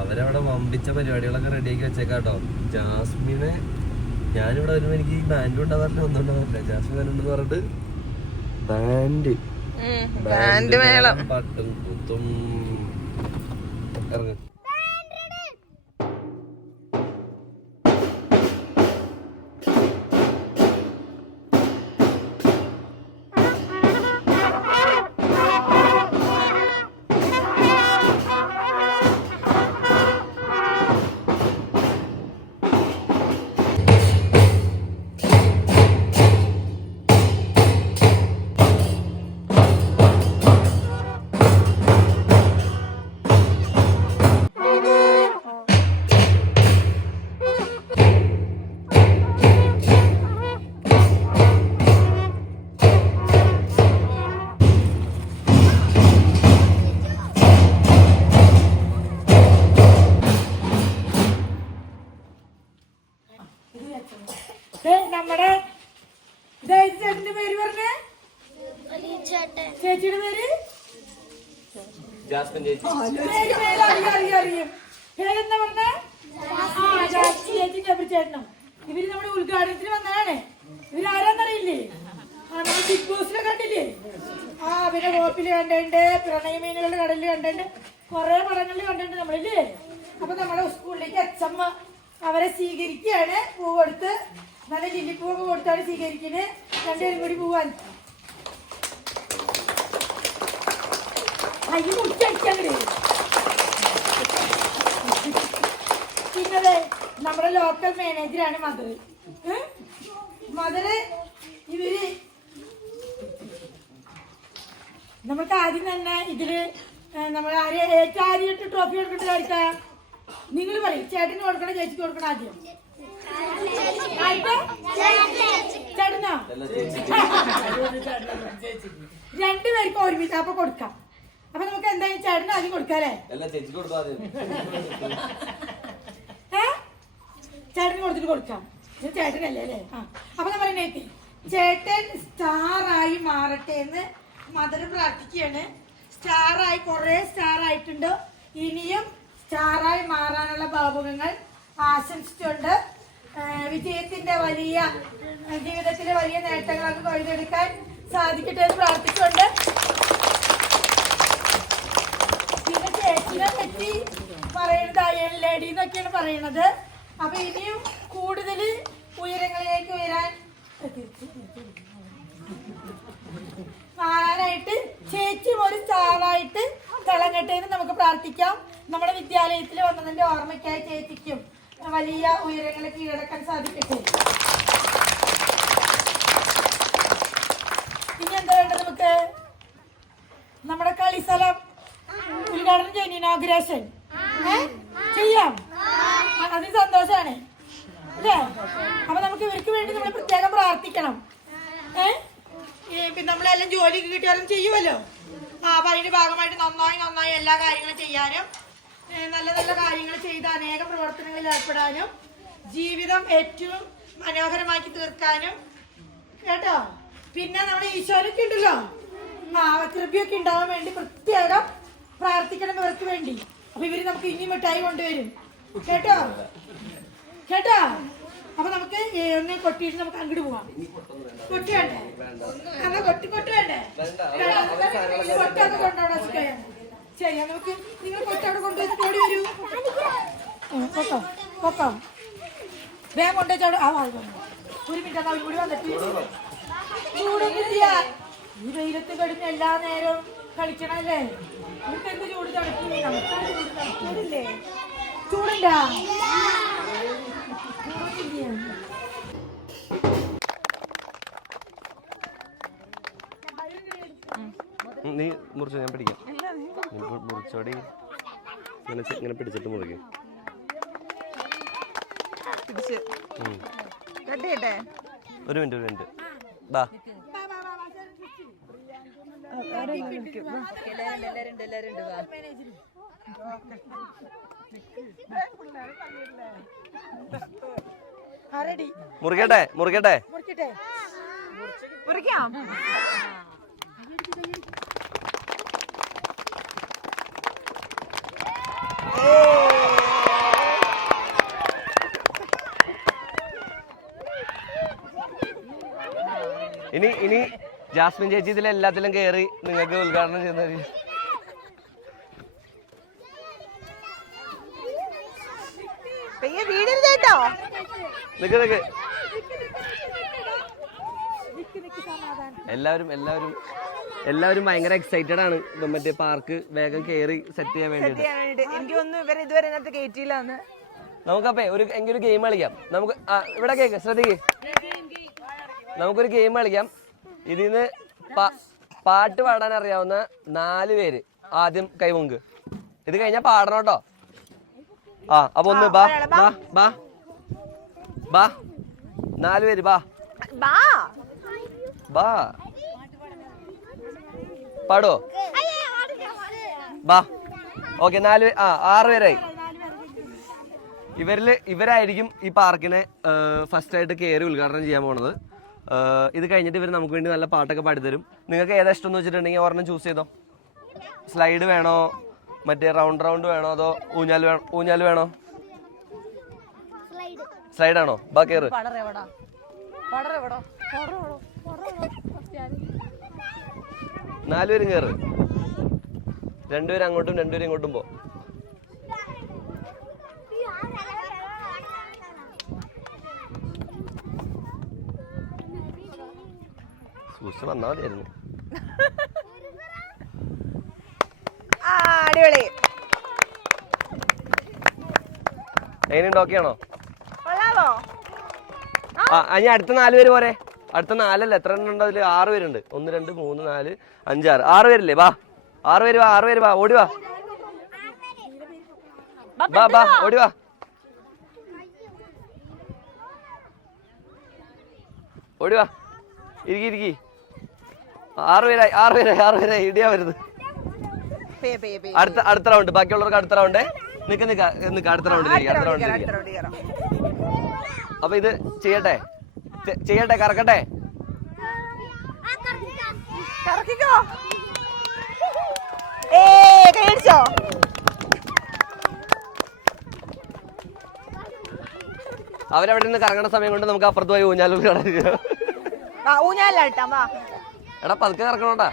അവരവിടെ വമ്പിച്ച പരിപാടികളൊക്കെ റെഡിയാക്കി വെച്ചേക്കാട്ടോ. ജാസ്മിനെ ഞാനിവിടെ വരുമ്പോ എനിക്ക് ഈ ബാൻഡ് ഉണ്ടാവാറില്ല, ഒന്നും ഉണ്ടാവാറില്ല. ജാസ്മിൻ ഉണ്ടെന്ന് പറഞ്ഞിട്ട് ബാൻഡ് മേളം പാട്ടും കൂത്തും ഇറങ്ങും. നമ്മുടെ ചേട്ടന്റെ പേര് പറഞ്ഞേ, ചേച്ചിയുടെ പേര് ജാസ്മിൻ ചേച്ചി. അറിയും. പേരെന്താ പറഞ്ഞേ? ചേച്ചി ചേട്ടനും. ഇവര് നമ്മുടെ ഉദ്ഘാടനത്തിന് വന്നതാണ്. ഇവരാരാന്നറിയില്ലേ? നമ്മൾ ബിഗ് ബോസിലെ കണ്ടില്ലേ? പിന്നെ ഗോപ്പില് കണ്ടിട്ടുണ്ട്, പ്രണയമീനുകളുടെ കടലിൽ കണ്ടിട്ടുണ്ട്, കുറെ പടങ്ങളിൽ കണ്ടിട്ടുണ്ട് നമ്മളില്ലേ. അപ്പൊ നമ്മുടെ സ്കൂളിലേക്ക് അച്ഛമ്മ അവരെ സ്വീകരിക്കുകയാണ്. പൂ കൊടുത്ത് നല്ല ലില്ലിപ്പൂവൊക്കെ കൊടുത്താണ് സ്വീകരിക്കുന്നത്. രണ്ടുപേരും കൂടി പോവാൻ അയ്യോ മുറ്റടിക്കാണ്ട്. പിന്നെ നമ്മുടെ ലോക്കൽ മാനേജറാണ് മദർ. മദറ് ഇവര് നമുക്ക് ആദ്യം തന്നെ ഇതില് നമ്മൾ ആദ്യമായിട്ട് ട്രോഫി കൊടുക്കേണ്ട കാര്യം നിങ്ങൾ പറയും. ചേട്ടന് കൊടുക്കണം, ചേച്ചിക്ക് കൊടുക്കണം? ആദ്യം ചേട്ടനോ? രണ്ടുപേർക്കും ഒരുമിച്ച് അപ്പൊ കൊടുക്കാം. അപ്പൊ നമുക്ക് എന്തായാലും ചേട്ടന് ആദ്യം കൊടുക്കാല്ലേ? ചേട്ടന് കൊടുത്തിട്ട് കൊടുക്കാം. ചേട്ടനല്ലേ അല്ലേ? അപ്പൊ ഞാൻ പറയുന്നേക്ക് ചേട്ടൻ സ്റ്റാറായി മാറട്ടെ എന്ന് മദർ പ്രാർത്ഥിക്കുകയാണ്. സ്റ്റാറായി കുറെ സ്റ്റാർ ആയിട്ടുണ്ട്. ഇനിയും സ്റ്റാറായി മാറാനുള്ള ഭാവുകങ്ങൾ ആശംസിച്ചുകൊണ്ട് വിജയത്തിന്റെ വലിയ ജീവിതത്തിലെ വലിയ നേട്ടങ്ങളൊക്കെ കൊയ്തെടുക്കാൻ സാധിക്കട്ടെ എന്ന് പ്രാർത്ഥിച്ചുകൊണ്ട് പിന്നെ ചേച്ചിനെ പറ്റി പറയുന്നത് അയൺ ലേഡി എന്നൊക്കെയാണ് പറയുന്നത്. അപ്പൊ ഇനിയും കൂടുതൽ ഉയരങ്ങളിലേക്ക് മാറാനായിട്ട് ചേച്ചിയും ഒരു സ്റ്റാറായിട്ട് തിളങ്ങട്ടെ എന്ന് നമുക്ക് പ്രാർത്ഥിക്കാം. നമ്മുടെ വിദ്യാലയത്തിൽ വന്നതിന്റെ ഓർമ്മയ്ക്കായി ചേച്ചിക്കും വലിയ ഉയരങ്ങളെ കീഴടക്കാൻ സാധിക്കട്ടെ. ഇനി എന്താ വേണ്ടത് നമുക്ക്? നമ്മുടെ കളിസ്ഥലം ഉദ്ഘാടനം ചെയ്യാൻ ഇനോഗ്രേഷൻ ചെയ്യാം. അതിന് സന്തോഷാണ് അല്ലേ? അപ്പൊ നമുക്ക് ഇവർക്ക് വേണ്ടി നമ്മൾ പ്രത്യേകം പ്രാർത്ഥിക്കണം. പിന്നെ നമ്മളെല്ലാം ജോലിക്ക് കിട്ടിയാലും ചെയ്യുമല്ലോ. അപ്പൊ അതിന്റെ ഭാഗമായിട്ട് നന്നായി എല്ലാ കാര്യങ്ങളും ചെയ്യാനും നല്ല നല്ല കാര്യങ്ങൾ ചെയ്ത് അനേകം പ്രവർത്തനങ്ങളിൽ ഏർപ്പെടാനും ജീവിതം ഏറ്റവും മനോഹരമാക്കി തീർക്കാനും കേട്ടോ. പിന്നെ നമ്മുടെ ഈശോനൊക്കെ ഉണ്ടല്ലോ, കൃപയൊക്കെ ഉണ്ടാവാൻ വേണ്ടി പ്രത്യേകം പ്രാർത്ഥിക്കണം ഇവർക്ക് വേണ്ടി. അപ്പൊ ഇവര് നമുക്ക് ഇനി മിഠായി കൊണ്ടുവരും കേട്ടോ കേട്ടോ. അപ്പൊ നമുക്ക് ഒന്ന് കൊട്ടിയിട്ട് നമുക്ക് അങ്ങോട്ട് പോവാം. കൊട്ടി വേണ്ടേ? എന്നാ കൊട്ടി വേണ്ടേ? കൊട്ടൊക്കെ കൊണ്ടുപോകണം. ശരി, നമുക്ക് നിങ്ങൾ കൊട്ടവിടെ കൊണ്ടുവന്നിട്ട് ഓടി വരൂ. പൊക്കാം വേഗം കൊണ്ടുവച്ചോട്. ഒരു മിനിറ്റ് അവർ കൂടി വന്നിട്ട് ചൂടൊന്നുമില്ല. ഈ വെയിലത്ത് കിടന്ന് എല്ലാ നേരവും കളിക്കണല്ലേ. നമുക്ക് എന്ത് ചൂട് തണുപ്പില്ലേ? നമുക്കാണ് ചൂട് തണുപ്പില്ലേ? ചൂടില്ല. നീ മുറിച്ചോ, ഞാൻ പിടിക്കാം. മുറിച്ചോടി ഇങ്ങനെ പിടിച്ചിട്ട് മുറിക്കും. ഒരു മിനിറ്റ് ബാ. മുറിക്കട്ടെ മുറിക്കാം. ഇനി ജാസ്മിൻ ചേച്ചി ഇതിലെല്ലാത്തിലും കയറി നിങ്ങൾക്ക് ഉദ്ഘാടനം ചെയ്യുന്നത്. നിക്ക് എല്ലാവരും ഭയങ്കര എക്സൈറ്റഡ് ആണ്. മറ്റേ പാർക്ക് വേഗം കയറി സെറ്റ് ചെയ്യാൻ വേണ്ടിട്ട്. നമുക്കപ്പേ എങ്കിലും ഗെയിം കളിക്കാം. നമുക്ക് ഇവിടെ കേക്ക് ശ്രദ്ധിക്ക്. നമുക്കൊരു ഗെയിം കളിക്കാം. ഇതിന്ന് പാട്ട് പാടാൻ അറിയാവുന്ന 4 പേര് ആദ്യം കൈമുങ്ക്. ഇത് കഴിഞ്ഞാ പാടണം കേട്ടോ. അപ്പൊ ഒന്ന് ബാ 4 പേര് ബാ പാടോ ബാ. ഓക്കെ 6 പേരായി. ഇവരായിരിക്കും ഈ പാർക്കിനെ ഫസ്റ്റ് ആയിട്ട് കയറി ഉദ്ഘാടനം ചെയ്യാൻ പോണത്. ഇത് കഴിഞ്ഞിട്ട് ഇവർ നമുക്ക് വേണ്ടി നല്ല പാട്ടൊക്കെ പാടിത്തരും. നിങ്ങൾക്ക് ഏതാ ഇഷ്ടം എന്ന് വെച്ചിട്ടുണ്ടെങ്കിൽ ഒരെണ്ണം ചൂസ് ചെയ്തോ. സ്ലൈഡ് വേണോ, മറ്റേ റൗണ്ട് വേണോ, അതോ ഊഞ്ഞാൽ വേണോ? സ്ലൈഡ് ആണോ? ബാ കയറ്. 4 പേരും കയറ്. 2 പേര് അങ്ങോട്ടും 2 പേര് ഇങ്ങോട്ടും പോ. സൂക്ഷിച്ച് വന്നാ മതിയായിരുന്നു. അടിപൊളി. എങ്ങനെയുണ്ട്? ഓക്കെ ആണോ? ഇനി അടുത്ത 4 പേര് പോരെ. അടുത്ത 4 അല്ല, എത്ര എണ്ണം ഉണ്ട് അതില്? 6 പേരുണ്ട്. 1 2 3 4 5 6 6 പേരില്ലേ? വാ 6 പേര് വാ. ഓടി വാ ഓടി വാ. ഇരിക്കി. 6 പേരായി. ഇടിയാ വരുന്നത്. അടുത്ത റൗണ്ട്. ബാക്കിയുള്ളവർക്ക് അടുത്ത റൗണ്ട്. നിക്ക അടുത്ത റൗണ്ടിലേക്ക്. അപ്പൊ ഇത് ചെയ്യട്ടെ കറക്കട്ടെ. അവരവിടെ നിന്ന് കറങ്ങുന്ന സമയം കൊണ്ട് നമുക്ക് അപ്പുറത്ത് പോയി ഊഞ്ഞാലാട്ടാ. എടാ പതുക്കെ കറക്കണോട്ടാ.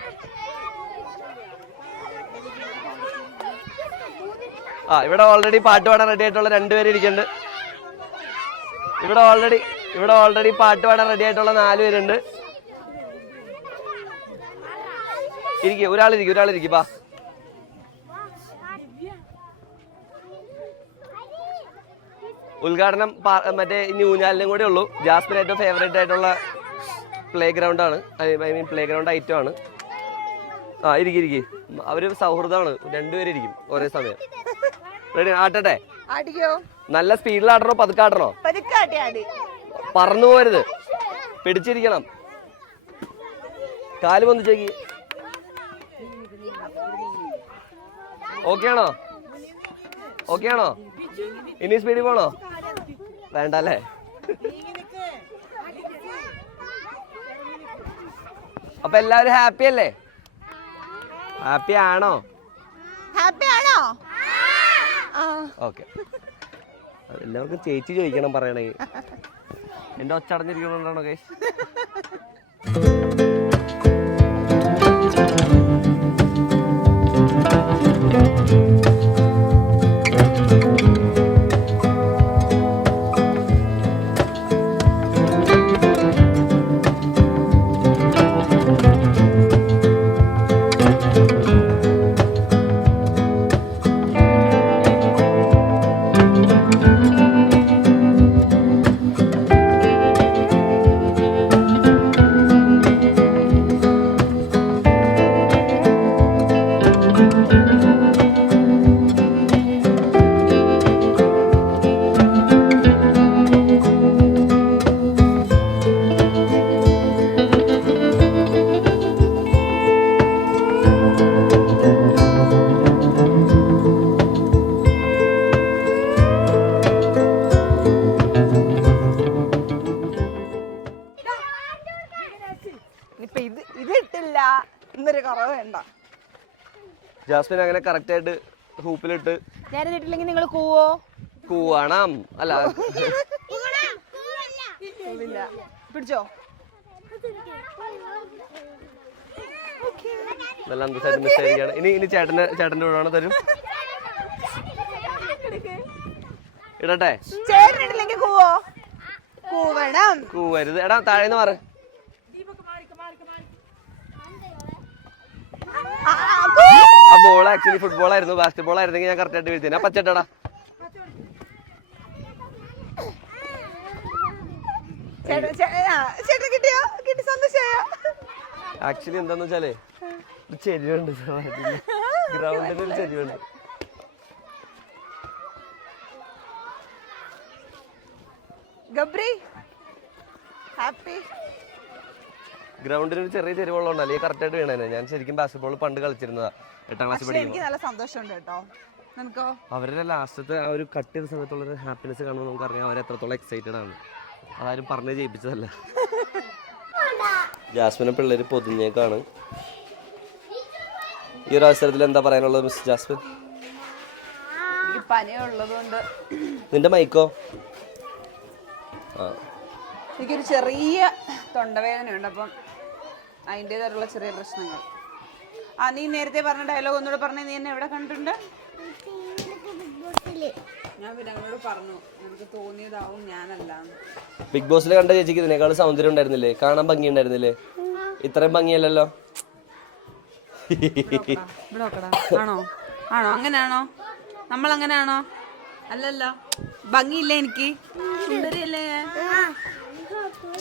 ഇവിടെ ഓൾറെഡി പാട്ട് പാടാൻ റെഡി ആയിട്ടുള്ള 2 പേര് ഇരിക്കുന്നുണ്ട്. ഇവിടെ ഓൾറെഡി പാട്ട് പാടാൻ റെഡി ആയിട്ടുള്ള 4 പേരുണ്ട്. ഒരാളിരിക്കും. ബാ. ഉദ്ഘാടനം മറ്റേ ഇനി ഊഞ്ഞാലിനും കൂടെ ഉള്ളൂ. ജാസ്മിൻ ഏറ്റവും ഫേവറേറ്റ് ആയിട്ടുള്ള പ്ലേ ഗ്രൗണ്ട് ആണ്, I mean play ground item ആണ്. ആ ഇരിക്കും, അവര് സൗഹൃദമാണ്, രണ്ടുപേരും ഇരിക്കും ഒരേ സമയം. റെഡി? ആട്ടട്ടെ? നല്ല സ്പീഡിൽ ആടണോ പതുക്കെ ആടണോ? പറന്നു പോരുത്, പിടിച്ചിരിക്കണം. കാല് പൊന്നിച്ചേക്ക്. ഓക്കെ ആണോ? ഓക്കെ ആണോ? ഇനി സ്പീഡിൽ പോണോ? വേണ്ട അല്ലേ? അപ്പൊ എല്ലാവരും ഹാപ്പി അല്ലേ? ഹാപ്പി ആണോ? ഓക്കെ. എല്ലാവർക്കും ചേച്ചി ചോദിക്കണം പറയണേ. എന്റെ ഒച്ച അടഞ്ഞിരിക്കണോണ്ടാണോ ഗൈസ്? ജാസ്മിൻ അങ്ങനെ കറക്റ്റ് ആയിട്ട് ഹൂപ്പിലിട്ട് നിങ്ങൾ കൂവോ? കൂവണം അല്ല, പിടിച്ചോ? നല്ല അന്തസ്സായിട്ട് മിസ് ആയിരിക്കാണ്. ഇനി ചേട്ടന്റെ കൂടെ തരും. ഇടട്ടെ? ചേട്ടനിട്ടില്ലെങ്കിൽ കൂവോ? കൂവണം. കൂവരുത്. എടാ താഴേന്ന് മാറ്. ആ ബോൾ ആക്ച്വലി ഫുട്ബോൾ ആയിരുന്നു, ബാസ്കറ്റ്ബോൾ ആയിരുന്നെങ്കിൽ ഞാൻ കറക്റ്റ് ആയിട്ട് വീഴ്ത്തിനെ. പച്ചട്ടടാ. ആക്ച്വലി എന്താന്ന് വെച്ചാലേ ഒരു ചെരിവുണ്ട്, ഗ്രൗണ്ടിന് ഒരു ചെരിവുണ്ട്. ഗ്രൗണ്ടിന് ഒരു ചെറിയ ചെരിവുള്ളതുകൊണ്ട് അല്ലെങ്കിൽ കറക്റ്റ് ആയിട്ട് വീണേ. ഞാൻ ശരിക്കും ബാസ്കറ്റ്ബോൾ പണ്ട് കളിച്ചിരുന്നതാ 8ാം ക്ലാസ്സിൽ പഠിക്കുമ്പോൾ. നല്ല സന്തോഷമുണ്ട് കേട്ടോ. അവരുടെ ലാസ്റ്റത്തെ ആ ഒരു കട്ട് ചെയ്ത സമയത്തുള്ള ഒരു ഹാപ്പിനെസ് കാണുമ്പോൾ നമുക്കറിയാം അവർ എത്രത്തോളം എക്സൈറ്റഡ് ആണ്. അതാരും പറഞ്ഞു ചെയ്യിപ്പിച്ചതല്ല. ജാസ്മിനെ പിള്ളേര് പൊതിഞ്ഞേക്കാണ്. ഈ ഒരു അവസരത്തിൽ എന്താ പറയാനുള്ളത് മിസ് ജാസ്മിൻ? പനിയുള്ളതുകൊണ്ട്. നിന്റെ മൈക്കോ? എനിക്കൊരു ചെറിയ തൊണ്ടവേദനയുണ്ട്, അപ്പം അതിൻ്റെതായിട്ടുള്ള ചെറിയ പ്രശ്നങ്ങൾ. നീ നേരത്തെ പറഞ്ഞ ഡയലോഗ് ഒന്നുകൂടെ പറഞ്ഞേ. നീ എന്നെ എവിടെ കണ്ടിട്ടുണ്ട്? ഞാൻ പിന്നെ അവനോട് പറഞ്ഞു, എനിക്ക് തോന്നിയതാവും ഞാനല്ല. ബിഗ് ബോസിൽ കണ്ട ചേച്ചിക്ക് ഇതിനേക്കാൾ സൗന്ദര്യം ഉണ്ടായിരുന്നില്ലേ? കാണാൻ ഭംഗി ഉണ്ടായിരുന്നില്ലേ? ഇത്രയും ഭംഗിയല്ലല്ലോ. ആണോ? ആണോ? അങ്ങനെയാണോ? നമ്മൾ അങ്ങനെയാണോ? അല്ലല്ലോ. ഭംഗിയില്ല എനിക്ക്. സുന്ദരിയല്ലേ?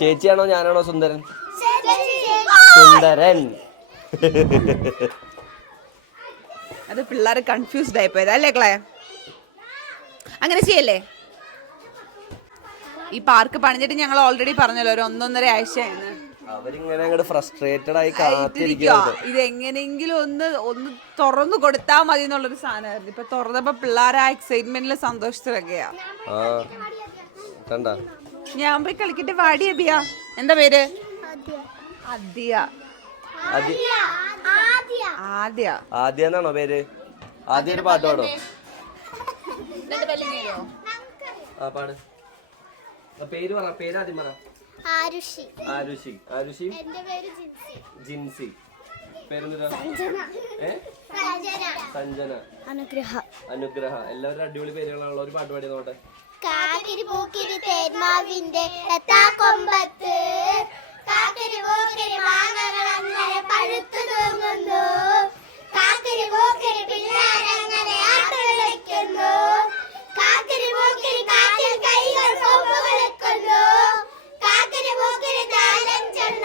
ചേച്ചിയാണോ ഞാനാണോ സുന്ദരൻ? സുന്ദരൻ. അത് പിള്ളേർ കൺഫ്യൂസ്ഡ് ആയി പോയത് അല്ലേ ക്ലേ? അങ്ങനെ ചെയ്യല്ലേ? ഈ പാർക്ക് പണിഞ്ഞിട്ട് ഞങ്ങൾ ഓൾറെഡി പറഞ്ഞല്ലോ ഒരു 1.5 ആഴ്ചയാണ്. അവരിങ്ങനെ അങ്ങോട്ട് ഫ്രസ്ട്രേറ്റഡ് ആയി കാത്തിരിക്കുകയാണ്. ഇത് എങ്ങനെയെങ്കിലും ഒന്ന് തുറന്നു കൊടുത്താൽ മതി എന്നുള്ളൊരു സാധനമായിരുന്നു. ഇപ്പൊ തുറന്നപ്പോ പിള്ളേർ ആ എക്സൈറ്റ്മെന്റിലെ സന്തോഷത്തിലൊക്കെയാ. ഞാൻ പോയി കളിക്കട്ടെ. വാടി അബിയ. എന്താ പേര്? ആദ്യ. ആദ്യ എന്നാണോ പേര്? ആദ്യ ഒരു പാട്ട് പാടോ? ആ പാട്. പേര് പറ. പേര് ആദ്യം പറ. ആരുഷി. ആരുഷി. ആരുഷി. എന്റെ പേര് ജിൻസി. ജിൻസി. പേരെന്താ? സഞ്ജന. അനുഗ്രഹ. അനുഗ്രഹ. എല്ലാവരും അടിപൊളി പേരുകളാണല്ലോ. ഒരു പാട്ട് പാടി നോട്ടെ. കാക്കിരി പൂക്കിരി തേന്മാവിന്റെ കൊമ്പത്ത് കാക്കിരി പൂക്കിരി മാങ്ങകൾ അങ്ങനെ പഴുത്തു തൂങ്ങുന്നു. കാക്കിരി പൂക്കിരി പിള്ളേരങ്ങനെ ആട്ടുവിളിക്കുന്നു. കാക്കിരി പൂക്കിരി കാറ്റിൽ കൈകൾ കൊമ്പ് വിളിക്കുന്നു. കാക്കിരി പൂക്കിരി താലം ചെണ്ണ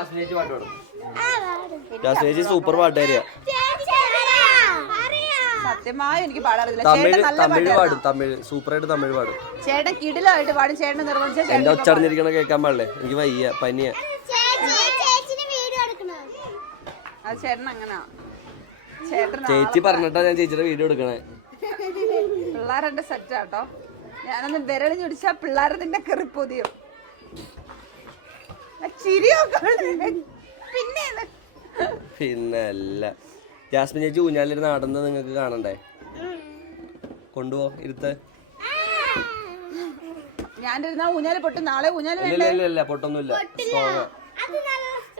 ജാസ്മിൻ ചേച്ചി പാട്ട് പാടും. ജാസ്മിൻ ചേച്ചി സൂപ്പർ പാട്ടുകാരിയാ. സത്യമായി എനിക്ക് പാടാറില്ല. തമിഴ് പാടും. തമിഴ് സൂപ്പറായിട്ട് തമിഴ് പാടും. ചേട്ടൻ കിടിലായിട്ട് പാടും. ചേട്ടൻ നിർബന്ധിച്ച എന്റെ ഒച്ചടഞ്ഞിരിക്കണ കേൾക്കാൻ പാടില്ലേ? എനിക്ക് വയ്യ, പനിയാ. അത് ചേട്ടൻ അങ്ങനാ. ചേട്ടൻ ചേച്ചി പറഞ്ഞിട്ടാ ഞാൻ ചേച്ചിയുടെ വീഡിയോ എടുക്കണേ. പിള്ളേരെന്റെ സെറ്റാട്ടോ. ഞാനൊന്ന് വിരളി ചുടിച്ചാ പിള്ളേരതിന്റെ കെറിപ്പൊതിയും പിന്നെ അല്ല. ജാസ്മിൻ ചേച്ചി ഊഞ്ഞാലിരുന്ന് നടന്ന് നിങ്ങൾക്ക് കാണണ്ടേ? കൊണ്ടുപോ ഇരുത്ത്. ഞാനിരുന്ന ഊഞ്ഞാല് പൊട്ടും. നാളെ ഊഞ്ഞാല് ഇല്ല പൊട്ടൊന്നുമില്ല.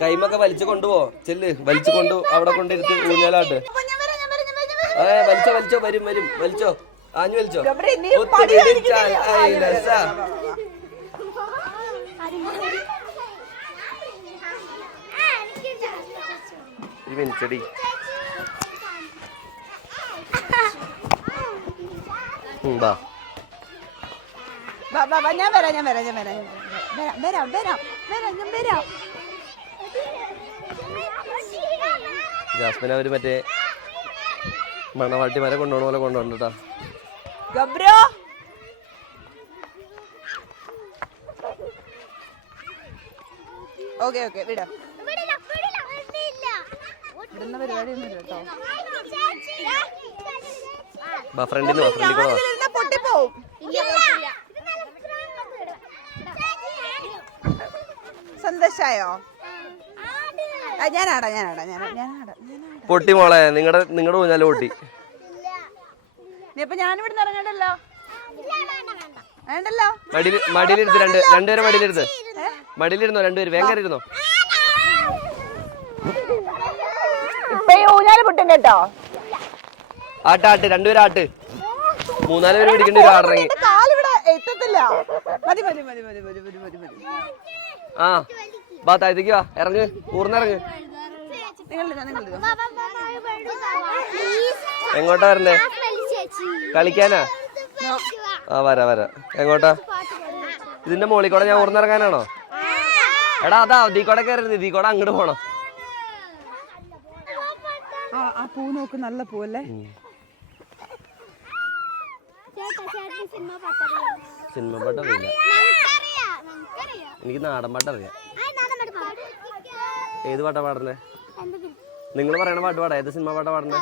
കൈമൊക്കെ വലിച്ചു കൊണ്ടുപോ. ചെല്ല് വലിച്ചു കൊണ്ടു അവിടെ കൊണ്ടിരുത്ത് ഊഞ്ഞാലാട്ട്. വലിച്ചോ വരും വലിച്ചോ. ആഞ്ഞു വലിച്ചോ. മിനിച്ചടി. ഞാൻ വരാം. ജാസ്മിൻ അവര് മറ്റേ മണവാട്ടിമാരെ കൊണ്ടുപോണ പോലെ കൊണ്ടുപോകണ്ടാ. ഗബ്രോ ഓക്കെ വിടാം. ഇടുന്ന പരിപാടിയൊന്നും ഇല്ല കേട്ടോ. ഫ്രണ്ടിൽ പൊട്ടിപ്പോവും. സന്തോഷായോ? ഞാനാടാ. പൊട്ടി മോളെ. നിങ്ങളുടെ ഊഞ്ഞാല് പൊട്ടി. ഇപ്പൊ ഞാനിവിടുന്ന് ഇറങ്ങണ്ടല്ലോ. വേണ്ടല്ലോ. മടിയിലിരുത്ത്. രണ്ടുപേരും മടിയിലിരുന്നോ. രണ്ടുപേരും വേഗം ഇരുന്നോ. ഇപ്പൊ ഈ ഊഞ്ഞാല് പൊട്ടും കേട്ടോ. ആട്ട് രണ്ടുപേരും ആട്ട്. 3-4 പേര് പിടിക്കേണ്ടി ഒരു ആടിറങ്ങി. കാലിവിടെ എത്തത്തില്ല. മതി. ആ ബാ താഴത്തേക്ക് വാ. ഇറങ്ങ്. ഊർന്നിറങ്ങ്. എങ്ങോട്ടാ വരണ്ടേ? കളിക്കാനാ? ആ വരാ. എങ്ങോട്ടാ? ഇതിന്റെ മുകളിൽ കൂടെ ഞാൻ ഊർന്നിറങ്ങാനാണോ? എടാ അതാ ദീ കൂടെ കയറരുത്. ദീ കൂടെ അങ്ങോട്ട് പോണം. ആ പൂ നോക്ക്. നല്ല പൂവല്ലേ? സിനിമ പാട്ടറിയില്ല. എനിക്ക് നാടൻ പാട്ടറിയാം. ഏത് പാട്ടാ പാടുന്നേ? നിങ്ങൾ പറയണ പാട്ട് പാടാ. ഏത് സിനിമ പാട്ടാ പാടുന്നേ?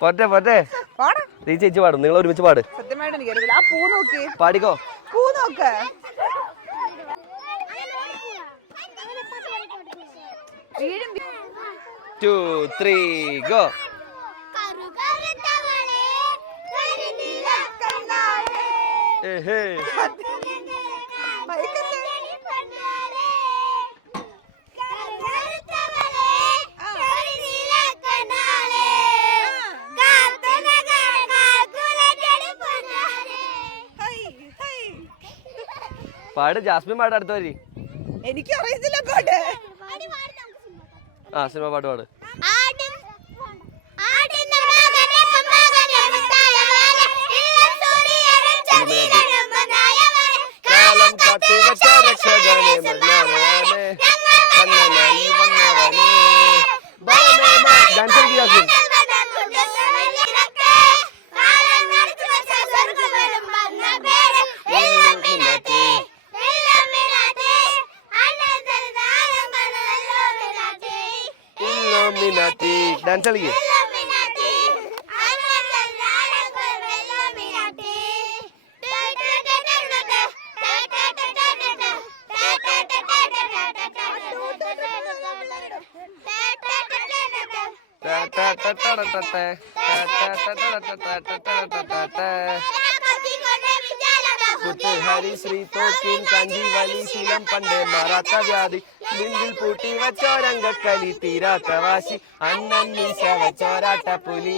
പോട്ടെ നീ ചേച്ചി പാടും. നിങ്ങൾ ഒരുമിച്ച് പാട്. സത്യമായിട്ട് എനിക്കറിയില്ല. ആ പൂ നോക്കി. പാടിക്കോ. പൂ നോക്ക്. 2, 3 go. പാട് ജാസ്മിൻ പാട്. അടുത്ത വരി. എനിക്ക് അറിയത്തില്ല പാട്ട്. ആ സിനിമ പാട്ട് പാട്. ഡാൻസ് കളിക്കേ. ഹരിശ്രീ തോക്കിൻ കഞ്ചി വലി ശീലം പണ്ടേ മാറാത്ത വ്യാധി നെഞ്ചിൽ പൂട്ടി വച്ചോരങ്കക്കലി തീരാത്ത വാശി അണ്ണൻ മീശ വച്ചോരാട്ട പുലി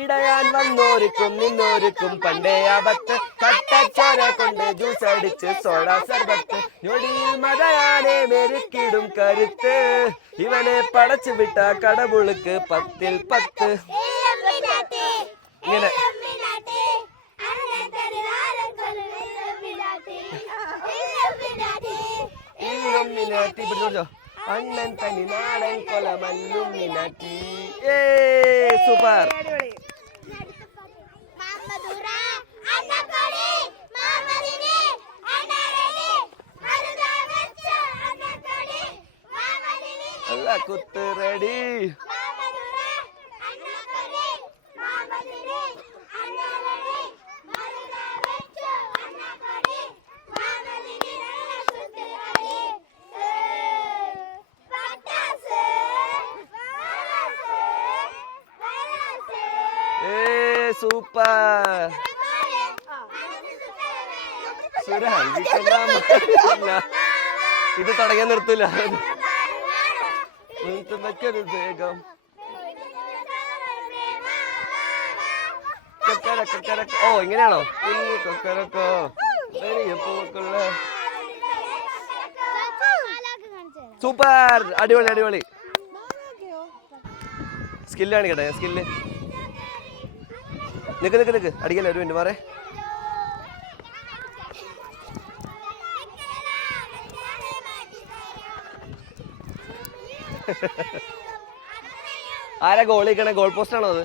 ഇടയാൻ വന്നോർക്കും നിന്നോർക്കും പണ്ടേ ആപത്ത് കട്ടച്ചോര കൊണ്ട് ജ്യൂസ് അടിച്ച് സോഡ സർബത്ത് ഞൊടിയിൽ മതയാനെ മെരുക്കിടും കരുത്ത് ഇവനെ പടച്ചു വിട്ട കടവുളുക്ക് 10-ൽ 10. ഇങ്ങനെ മിനാറ്റി പിടിച്ചോ. അണ്ണൻ തനി നാടൻ കൊലമല്ലും മിനാറ്റി. സൂപ്പർ. അല്ല കുത്ത് റെഡി. സൂപ്പർ. ഇത് തുടങ്ങാൻ നിർത്തില്ല. വേഗം ഓ ഇങ്ങനെയാണോ? സൂപ്പർ. അടിപൊളി അടിപൊളി. സ്കില്ല് കാണിക്കട്ടെ. സ്കില്ല്. നിക്ക് നിക്ക് നിക്ക് അടിക്കല്ലേ. ഒരു മിനിറ്റ് മാറേ. ആരാ ഗോൾ കളിക്കണേ? ഗോൾ പോസ്റ്റ് ആണോ അത്?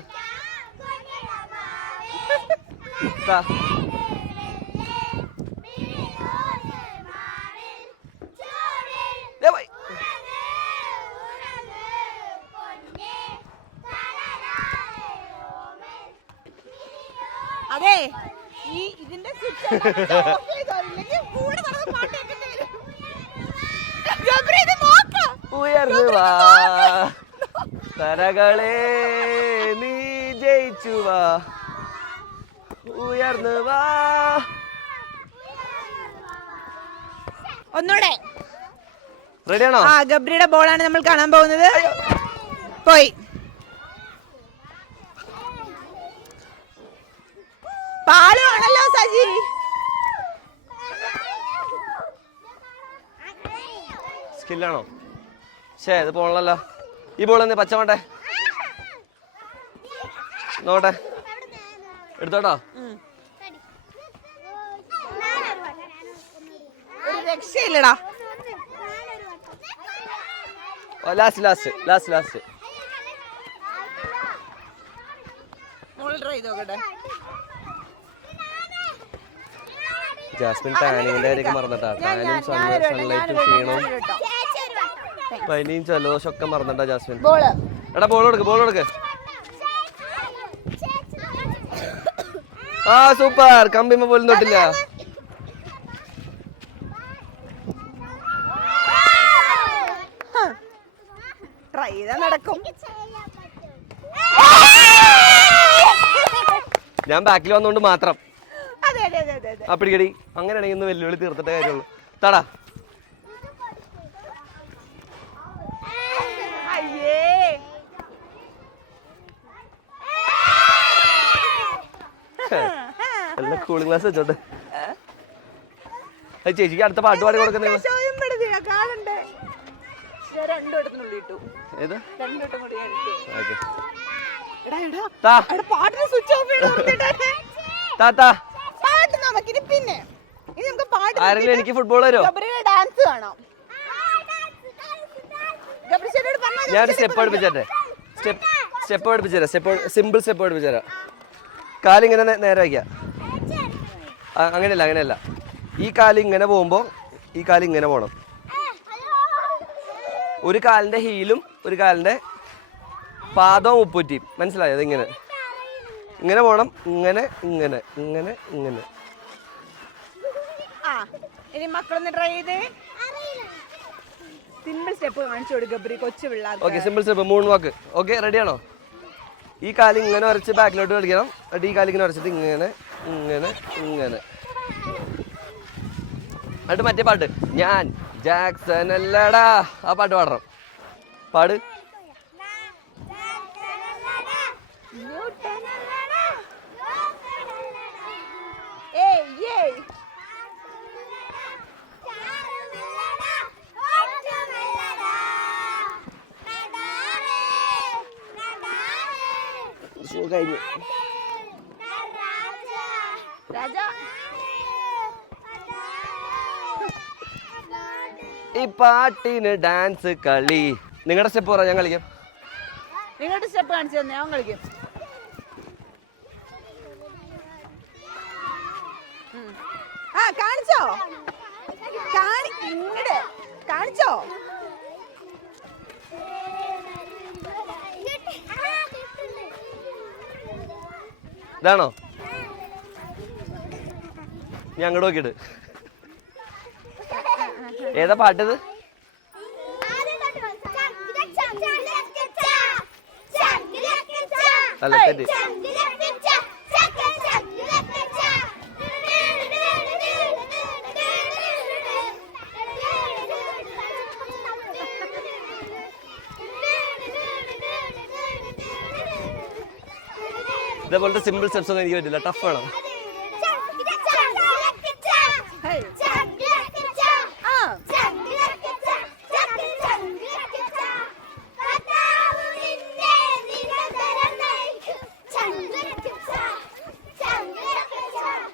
അതെ ഈ ഇതിന്റെ ഉയർന്നു വാ തരകളെ നീ ജയിച്ചു വാ. ഉയർന്നു വാ. ഒന്നൂടെ റെഡിയാണോ? ആ ഗബ്രിയുടെ ബോളാണ് നമ്മൾ കാണാൻ പോകുന്നത്. പോയി. പാലുവാണല്ലോ സജി. സ്കില്ലാണോ? ശേ ഇത് പോണല്ലോ. ഈ ബോൾ എന്ത് പച്ച വേണ്ടേ? നോട്ടെ എടുത്തോട്ടോ. ഒരു രക്ഷയില്ലടാ. Last last last last. Jasmine ടാനിങ്ങിന്റെ കാര്യമൊക്കെ മറന്നിട്ടാ. ടാനും സൺലൈറ്റും ക്ഷീണവും പനിയും ജലദോഷം ഒക്കെ മറന്നിട്ടാ ജാസ്മിൻ. എടാ ബോൾ കൊടുക്ക്. ബോൾ കൊടുക്ക്. ആ സൂപ്പർ. കമ്പിമ്മ പോലും തൊട്ടില്ല. ട്രൈ ചെയ്താ നടക്കും. ഞാൻ ബാക്കിൽ വന്നോണ്ട് മാത്രം. അതെ അതെ അതെ അതെ. ആ പിടിക്കടി. അങ്ങനെയാണെങ്കിൽ ഇന്ന് വെല്ലുവിളി തീർത്തിട്ടേ കാര്യമുള്ളൂ. തടാ. നല്ല കൂളിംഗ് ഗ്ലാസ് വെച്ചോട്ടെ. ചേച്ചിക്ക് അടുത്ത പാട്ട് പാടി കൊടുക്കുന്നേ. ഏത്? ആരെങ്കിലും എനിക്ക് ഫുട്ബോൾ തരോ? ഡാൻസ് കാണാം. ഞാൻ സ്റ്റെപ്പ് പഠിപ്പിച്ചേ. സ്റ്റെപ്പ് പഠിപ്പിച്ചുതരാം. സിമ്പിൾ സ്റ്റെപ്പ് പഠിപ്പിച്ചുതരാം. കാലിങ്ങനെ നേരെ വയ്ക്കുക. അങ്ങനെയല്ല അങ്ങനെയല്ല. ഈ കാല് ഇങ്ങനെ പോകുമ്പോൾ ഈ കാല് ഇങ്ങനെ പോകണം. ഒരു കാലിൻ്റെ ഹീലും ഒരു കാലിൻ്റെ പാദവും ഉപ്പൂറ്റിയും. മനസ്സിലായോ? അതിങ്ങനെ ഇങ്ങനെ പോകണം. ഇങ്ങനെ ഇങ്ങനെ ഇങ്ങനെ ഇങ്ങനെ. ഇനി മക്കളൊന്ന് ട്രൈ ചെയ്തേ. സിമ്പിൾ സ്റ്റെപ്പ് കാണിച്ചു കൊടുക്കും കൊച്ചു പിള്ളേർക്ക്. Okay simple step. 3 വാക്ക്. ഓക്കെ റെഡിയാണോ? ഈ കാല് ഇങ്ങനെ വരച്ച് ബാക്കിലോട്ട് കളിക്കണം. എന്നിട്ട് ഈ കാലിങ്ങനെ വരച്ചിട്ട് ഇങ്ങനെ ഇങ്ങനെ ഇങ്ങനെ. എന്നിട്ട് മറ്റേ പാട്ട് ഞാൻ ജാക്സൺ അല്ലടാ. ആ പാട്ട് പാടണം. പാട്. കഴിഞ്ഞു. രാജാ ഈ പാട്ടിന് ഡാൻസ് കളി. നിങ്ങളുടെ സ്റ്റെപ്പ് പറ, ഞാൻ കളിക്കാം. നിങ്ങളുടെ സ്റ്റെപ്പ് കാണിച്ചു തന്നെ ഞാൻ കളിക്കും. ആ കാണിച്ചോ, ഇങ്ങട് കാണിച്ചോ. ഇതാണോ? ഞാൻ അങ്ങോട്ട് നോക്കിയിട്ട് ഏതാ പാട്ടത്? അല്ല തെറ്റ്. ഇതേപോലത്തെ സിമ്പിൾ സ്റ്റെപ്സ് ഒന്നും എനിക്ക് പറ്റില്ല, ടഫ് വേണം.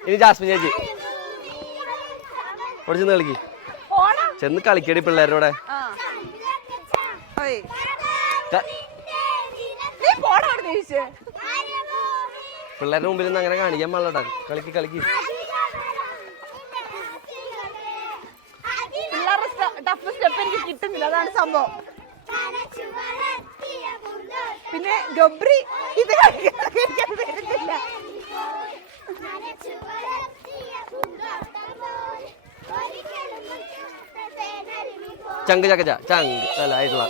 ഇനി ജാസ്മിൻ ചേച്ചി ഇവിടെ ചെന്ന് കളിക്ക്. ചെന്ന് കളിക്കടി പിള്ളേരോടെ. പിള്ളേരുടെ മുമ്പിൽ നിന്ന് അങ്ങനെ കാണിക്കാൻ പാടില്ലടാ. കളിക്ക് കളിക്ക്. ടഫ് സ്റ്റെപ്പ് എനിക്ക് കിട്ടുന്നില്ല, അതാണ് സംഭവം. പിന്നെ ഗബ്രി ഇത് കളിക്കുന്നില്ല. ചങ്ക് ചക്കച്ച ചങ്ക് അല്ല ആയിട്ടുള്ള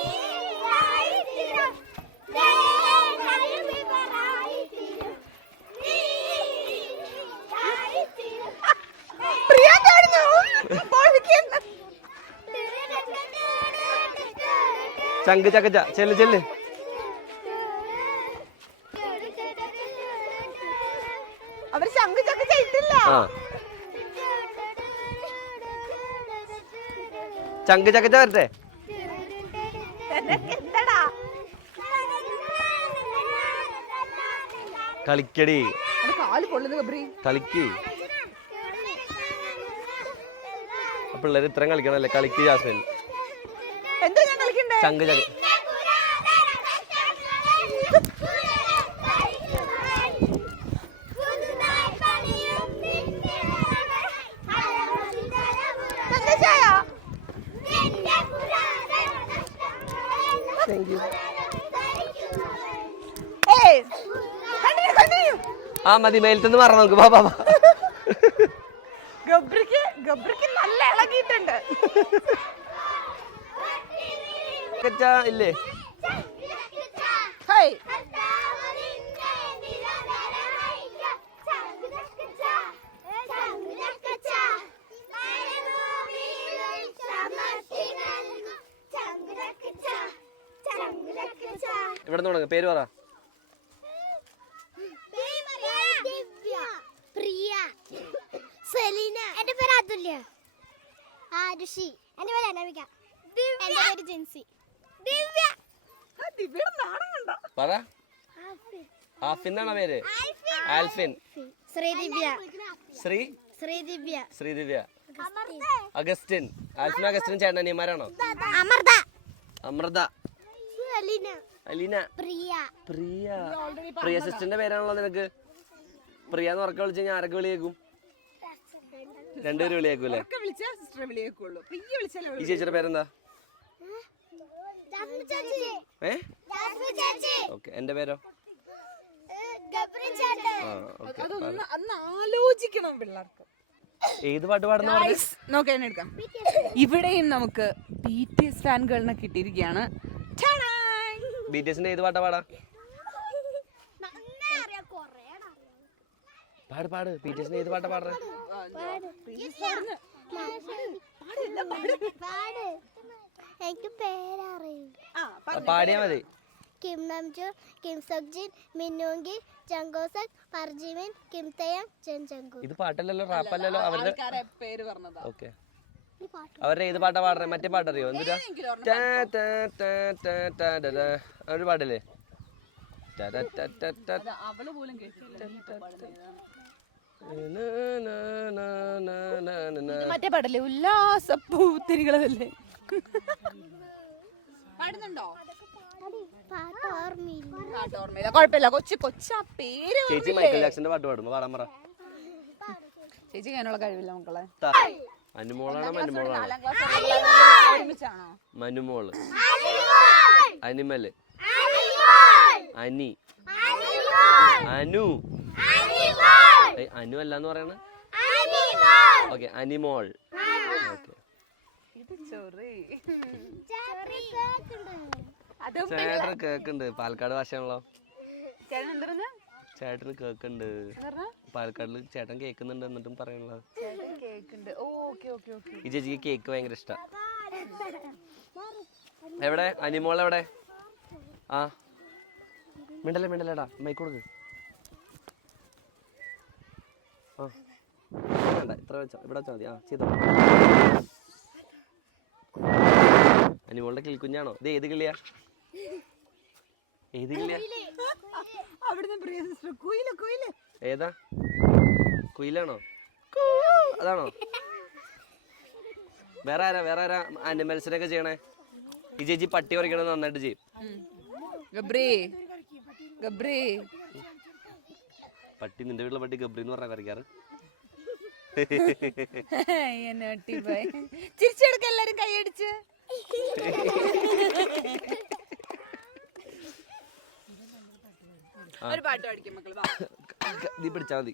ചങ്ക് ചക്കച്ച. ചെല്ല് ചെല്ല്. അവര് ചങ്ക് ചക്കച്ച ഇട്ടില്ല. ചങ്ക് ചക്കച്ച വരട്ടെ. കളിക്കടി, കളിക്ക്. പിള്ളേർ ഇത്രയും കളിക്കണല്ലേ. കളിക്ക് ജാസ്മിൻ. ചങ്ക് ചക്ക. ആ മതി, മേലത്തുനിന്ന് മാറാം നമുക്ക്. ബാബാ ഗബ്രിക്ക് നല്ല ഇളകിയിട്ടുണ്ട്. ഇല്ലേ ഇവിടെ തുടങ്ങ. പേര് പറ. പ്രിയ, സെലീന. എന്റെ പേര് അതുല്യ. ആരുഷി. എന്റെ പേര് അനമിക. എന്റെ പേര് ജിൻസി. ദിവ്യ. പറ. ആഫിന്നാണോ പേര്? ആൽഫിൻ. ശ്രീദിവ്യ. ശ്രീദിവ്യ. അഗസ്റ്റിൻ. ആൽഫിൻ അഗസ്റ്റിൻ ചേട്ടനിയന്മാരാണോ? അമൃത. അമൃത. അലീന. പ്രിയ സിസ്റ്ററിന്റെ പേരാണല്ലോ നിനക്ക്. പ്രിയ എന്ന് ഉറക്കെ വിളിച്ചു കഴിഞ്ഞാൽ ആരൊക്കെ വിളിയേക്കും? രണ്ടുപേരും വിളിയേക്കൂല്ലേ? ഈ ചേച്ചിയുടെ പേരെന്താ? ഓക്കെ. എന്റെ പേരോ? ആലോചിക്കണം പിള്ളേർക്ക്. ഏത് പാട്ട് പാടുന്ന നോക്കാം. ഇവിടെയും നമുക്ക് BTS ഫാൻകളിനെ കിട്ടിയിരിക്കുകയാണ്. BTSന്റെ ഏത് പാട്ടാ പാടാ? പാട്. BTSന്റെ ഏത് പാട്ടാ പാടുന്നത്? എനിക്ക് പേരറിയില്ല. പാടിയാ മതി. Kim Namjoon, Kim Seokjin, Min Yoongi, Jung Hoseok, Park Jimin, Kim Taehyung, Jeon Jungkook. ഇത് പാട്ടല്ലല്ലോ, റാപ്പല്ലല്ലോ. അവരുടെ പേര് പറഞ്ഞതാ. ഓക്കെ. അവരുടെ ഏത് പാട്ടാ പാടുന്നത്? മറ്റേ പാട്ടറിയോ? എന്തിനാ ഒരു പാടില്ലേ? മറ്റേ പാടല്ലേ, ഉല്ലാസപ്പൂത്തിരികളല്ലേ? പാടുന്നുണ്ടോ? പാട്ടോർമ്മയില്ല. കുഴപ്പമില്ല. കൊച്ചാ പേര് ചേച്ചി മൈക്കൽ ജാക്സന്റെ പാട്ട് പാടും, പാടാൻ പറ. ചേച്ചി അതിനുള്ള കഴിവില്ല മക്കളെ. അനുമോളാണോ മനുമോളാണോ? 4ാം ക്ലാസ് ഒരുമിച്ചാണോ? മനുമോള്, അനിമല്, അനി, അനു. അനു അല്ലാന്ന് പറയണ. ഓക്കെ, അനിമോൾ. ചേട്ടന് കേക്കുണ്ട്, പാലക്കാട് ഭാഷയാണല്ലോ. ചേട്ടന് കേക്കുണ്ട് പാലക്കാടില്. ചേട്ടൻ കേക്കുന്നുണ്ട് എന്നിട്ടും പറയണല്ലോ. ഈ ചേച്ചിക്ക് കേക്ക് ഭയങ്കര ഇഷ്ട. എവിടെ അനിമോൾ എവിടെ? ആ മിണ്ടല്ലേടാ, മൈക്ക് കൊടുക്ക്. ആ വേണ്ട, ഇത്ര വെച്ചാ ഇവിടെ വെച്ചാൽ മതി. ആ ചെയ്തോ. അനിമോളുടെ കിളിക്കുഞ്ഞാണോ ഇത്? ഏത് കിളിയാ? ഏത് കിളിയാ? ഏതാ? കുയിലാണോ? അതാണോ? വേറെ ആരാ അനിമൽസിനൊക്കെ ചെയ്യണേ? ഈ ചേച്ചി പട്ടി കുറയ്ക്കണത് നന്നായിട്ട് ചെയ്യും. പട്ടി, നിന്റെ വീട്ടിലെ പട്ടി ഗബ്രി എന്ന് പറഞ്ഞാ കുറയ്ക്കാറ്. ചിരിച്ചെടുക്ക എല്ലാരും കൈയടിച്ച്. ഒരു പാട്ട് പഠിക്കും മക്കൾ. നീ പിടിച്ചാ മതി.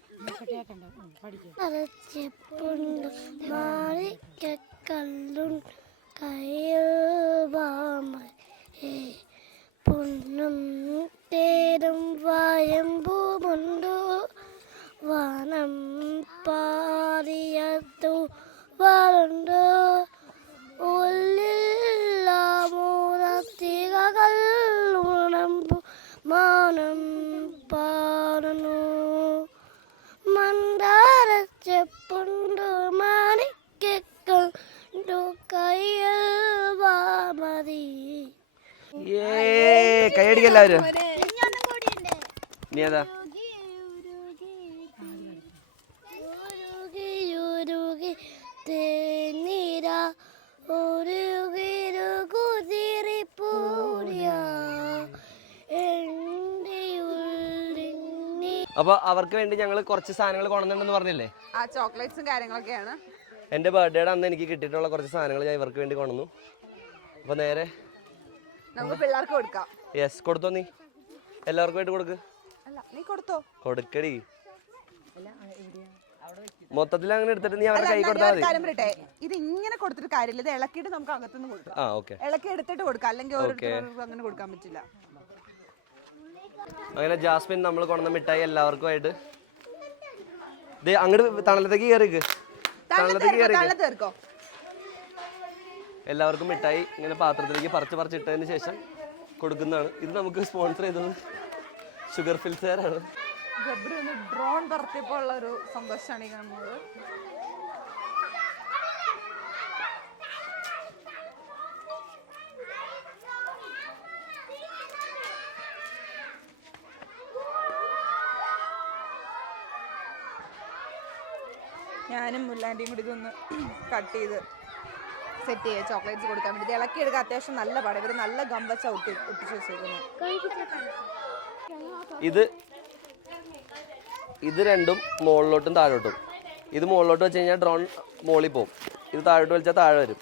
പൊന്നും തേരും വായമ്പൂമുണ്ടോ വനം പാറിയത്തു വരുണ്ടോ ഉള്ളില്ലാമൂലത്തികൾ ഉണമ്പു മൗനം പാടുന്നു മന്ദാരച്ചെപ്പുണ്ടു മാണിക്കണ്ടു കയ്യിൽ വാമതി. കൈയടിക്കെല്ലാവരും. നീ ഏതാ? അപ്പൊ അവർക്ക് വേണ്ടി ഞങ്ങൾ കുറച്ച് സാധനങ്ങൾ കൊണ്ടുവന്നിട്ടുണ്ടെന്ന് പറഞ്ഞില്ലേ? ആ ചോക്ലേറ്റ്സും കാര്യങ്ങളൊക്കെയാണ്. എന്റെ ബർത്ത്ഡേയുടെ അന്ന് എനിക്ക് കിട്ടിയിട്ടുള്ള കുറച്ച് സാധനങ്ങൾ ഞാൻ ഇവർക്ക് വേണ്ടി കൊണ്ടുവന്നു. അപ്പൊ നേരെ നമുക്ക് പിള്ളേർക്ക് കൊടുക്കാം. യെസ്, കൊടുത്തോ. നീ എല്ലാവർക്കും ആയിട്ട് കൊടുക്ക്. നീ കൊടുത്തോ? കൊടുക്കടി. മൊത്തത്തിൽ അങ്ങനെ എടുത്തിട്ട് നീ അവരുടെ കൈ കൊടുത്താൽ മതി. ഇത് ഇങ്ങനെ കൊടുത്തിട്ട് കാര്യമില്ല, ഇത് ഇളക്കിയിട്ട് നമുക്ക് അകത്തുനിന്ന് കൊടുക്കാം. ഇളക്കി എടുത്തിട്ട് കൊടുക്കാം, അല്ലെങ്കിൽ ഓരോരുത്തർക്കും അങ്ങനെ കൊടുക്കാൻ പറ്റില്ല. അങ്ങനെ ജാസ്മിൻ നമ്മൾ കൊണ്ടുവന്ന മിഠായി എല്ലാവർക്കും ആയിട്ട് അങ്ങോട്ട് തണലത്തേക്ക് കയറിക്ക്. എല്ലാവർക്കും മിഠായി ഇങ്ങനെ പാത്രത്തിലേക്ക് പറിച്ചിട്ടതിന് ശേഷം കൊടുക്കുന്നതാണ്. ഇത് നമുക്ക് സ്പോൺസർ ചെയ്തത് ഷുഗർ ഫിൽസാരാണ്. ഗബ്രി ഒന്ന് ഡ്രോൺ പറത്തിയപ്പോൾ ഉള്ള ഒരു സന്തോഷമാണ് ഈ കാണുന്നത്. ഞാനും മുല്ലാൻ്റെയും കൂടി ഇതൊന്ന് കട്ട് ചെയ്ത് സെറ്റ് ചെയ്യുക, ചോക്ലേറ്റ്സ് കൊടുക്കാൻ വേണ്ടി. ഇത് ഇളക്കി എടുക്കാൻ അത്യാവശ്യം നല്ല പാടാണ്. ഇവർ നല്ല ഗംവച്ച ഒട്ടിച്ച് വെച്ചേക്കുന്നു. ഇത് രണ്ടും മുകളിലോട്ടും താഴോട്ടും. ഇത് മുകളിലോട്ട് വെച്ച് കഴിഞ്ഞാൽ ഡ്രോൺ മുകളിൽ പോകും. ഇത് താഴോട്ട് വലിച്ചാൽ താഴെ വരും.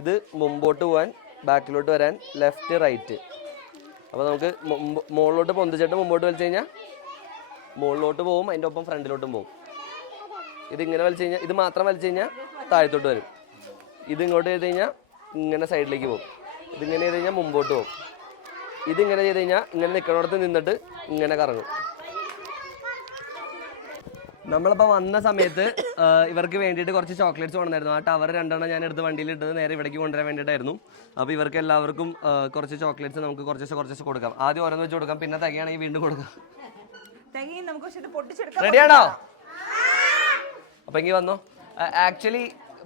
ഇത് മുമ്പോട്ട് പോകാൻ, ബാക്കിലോട്ട് വരാൻ, ലെഫ്റ്റ് റൈറ്റ്. അപ്പോൾ നമുക്ക് മുകളിലോട്ട് പൊന്തിച്ചിട്ട് മുമ്പോട്ട് വലിച്ചു കഴിഞ്ഞാൽ മുകളിലോട്ട് പോകും, അതിൻ്റെ ഒപ്പം ഫ്രണ്ടിലോട്ടും പോകും. ഇതിങ്ങനെ വലിച്ചു കഴിഞ്ഞാൽ, ഇത് മാത്രം വലിച്ചു കഴിഞ്ഞാൽ താഴത്തോട്ട് വരും. ഇതിങ്ങോട്ട് ചെയ്ത് കഴിഞ്ഞാൽ ഇങ്ങനെ സൈഡിലേക്ക് പോകും. ഇതിങ്ങനെ ചെയ്ത് കഴിഞ്ഞാൽ മുമ്പോട്ട് പോകും. ഇതിങ്ങനെ ചെയ്ത് കഴിഞ്ഞാൽ ഇങ്ങനെ നിൽക്കണോടത്ത് നിന്നിട്ട് ഇങ്ങനെ കറങ്ങും. നമ്മളിപ്പോൾ വന്ന സമയത്ത് ഇവർക്ക് വേണ്ടിയിട്ട് കുറച്ച് ചോക്ലേറ്റ്സ് കൊണ്ടുവന്നായിരുന്നു. ആ ടവർ രണ്ടെണ്ണം ഞാൻ എടുത്ത് വണ്ടിയിൽ ഇട്ടത് നേരെ ഇവിടേക്ക് കൊണ്ടുവരാൻ വേണ്ടിയിട്ടായിരുന്നു. അപ്പോൾ ഇവർക്ക് എല്ലാവർക്കും കുറച്ച് ചോക്ലേറ്റ്സ് നമുക്ക് കുറച്ച് കൊടുക്കാം. ആദ്യം ഓരോന്ന് വെച്ച് കൊടുക്കാം, പിന്നെ തികയാണെങ്കിൽ വീണ്ടും കൊടുക്കാം. റെഡിയാണോ? അപ്പോൾ എങ്കിൽ വന്നോ. ആക്ച്വലി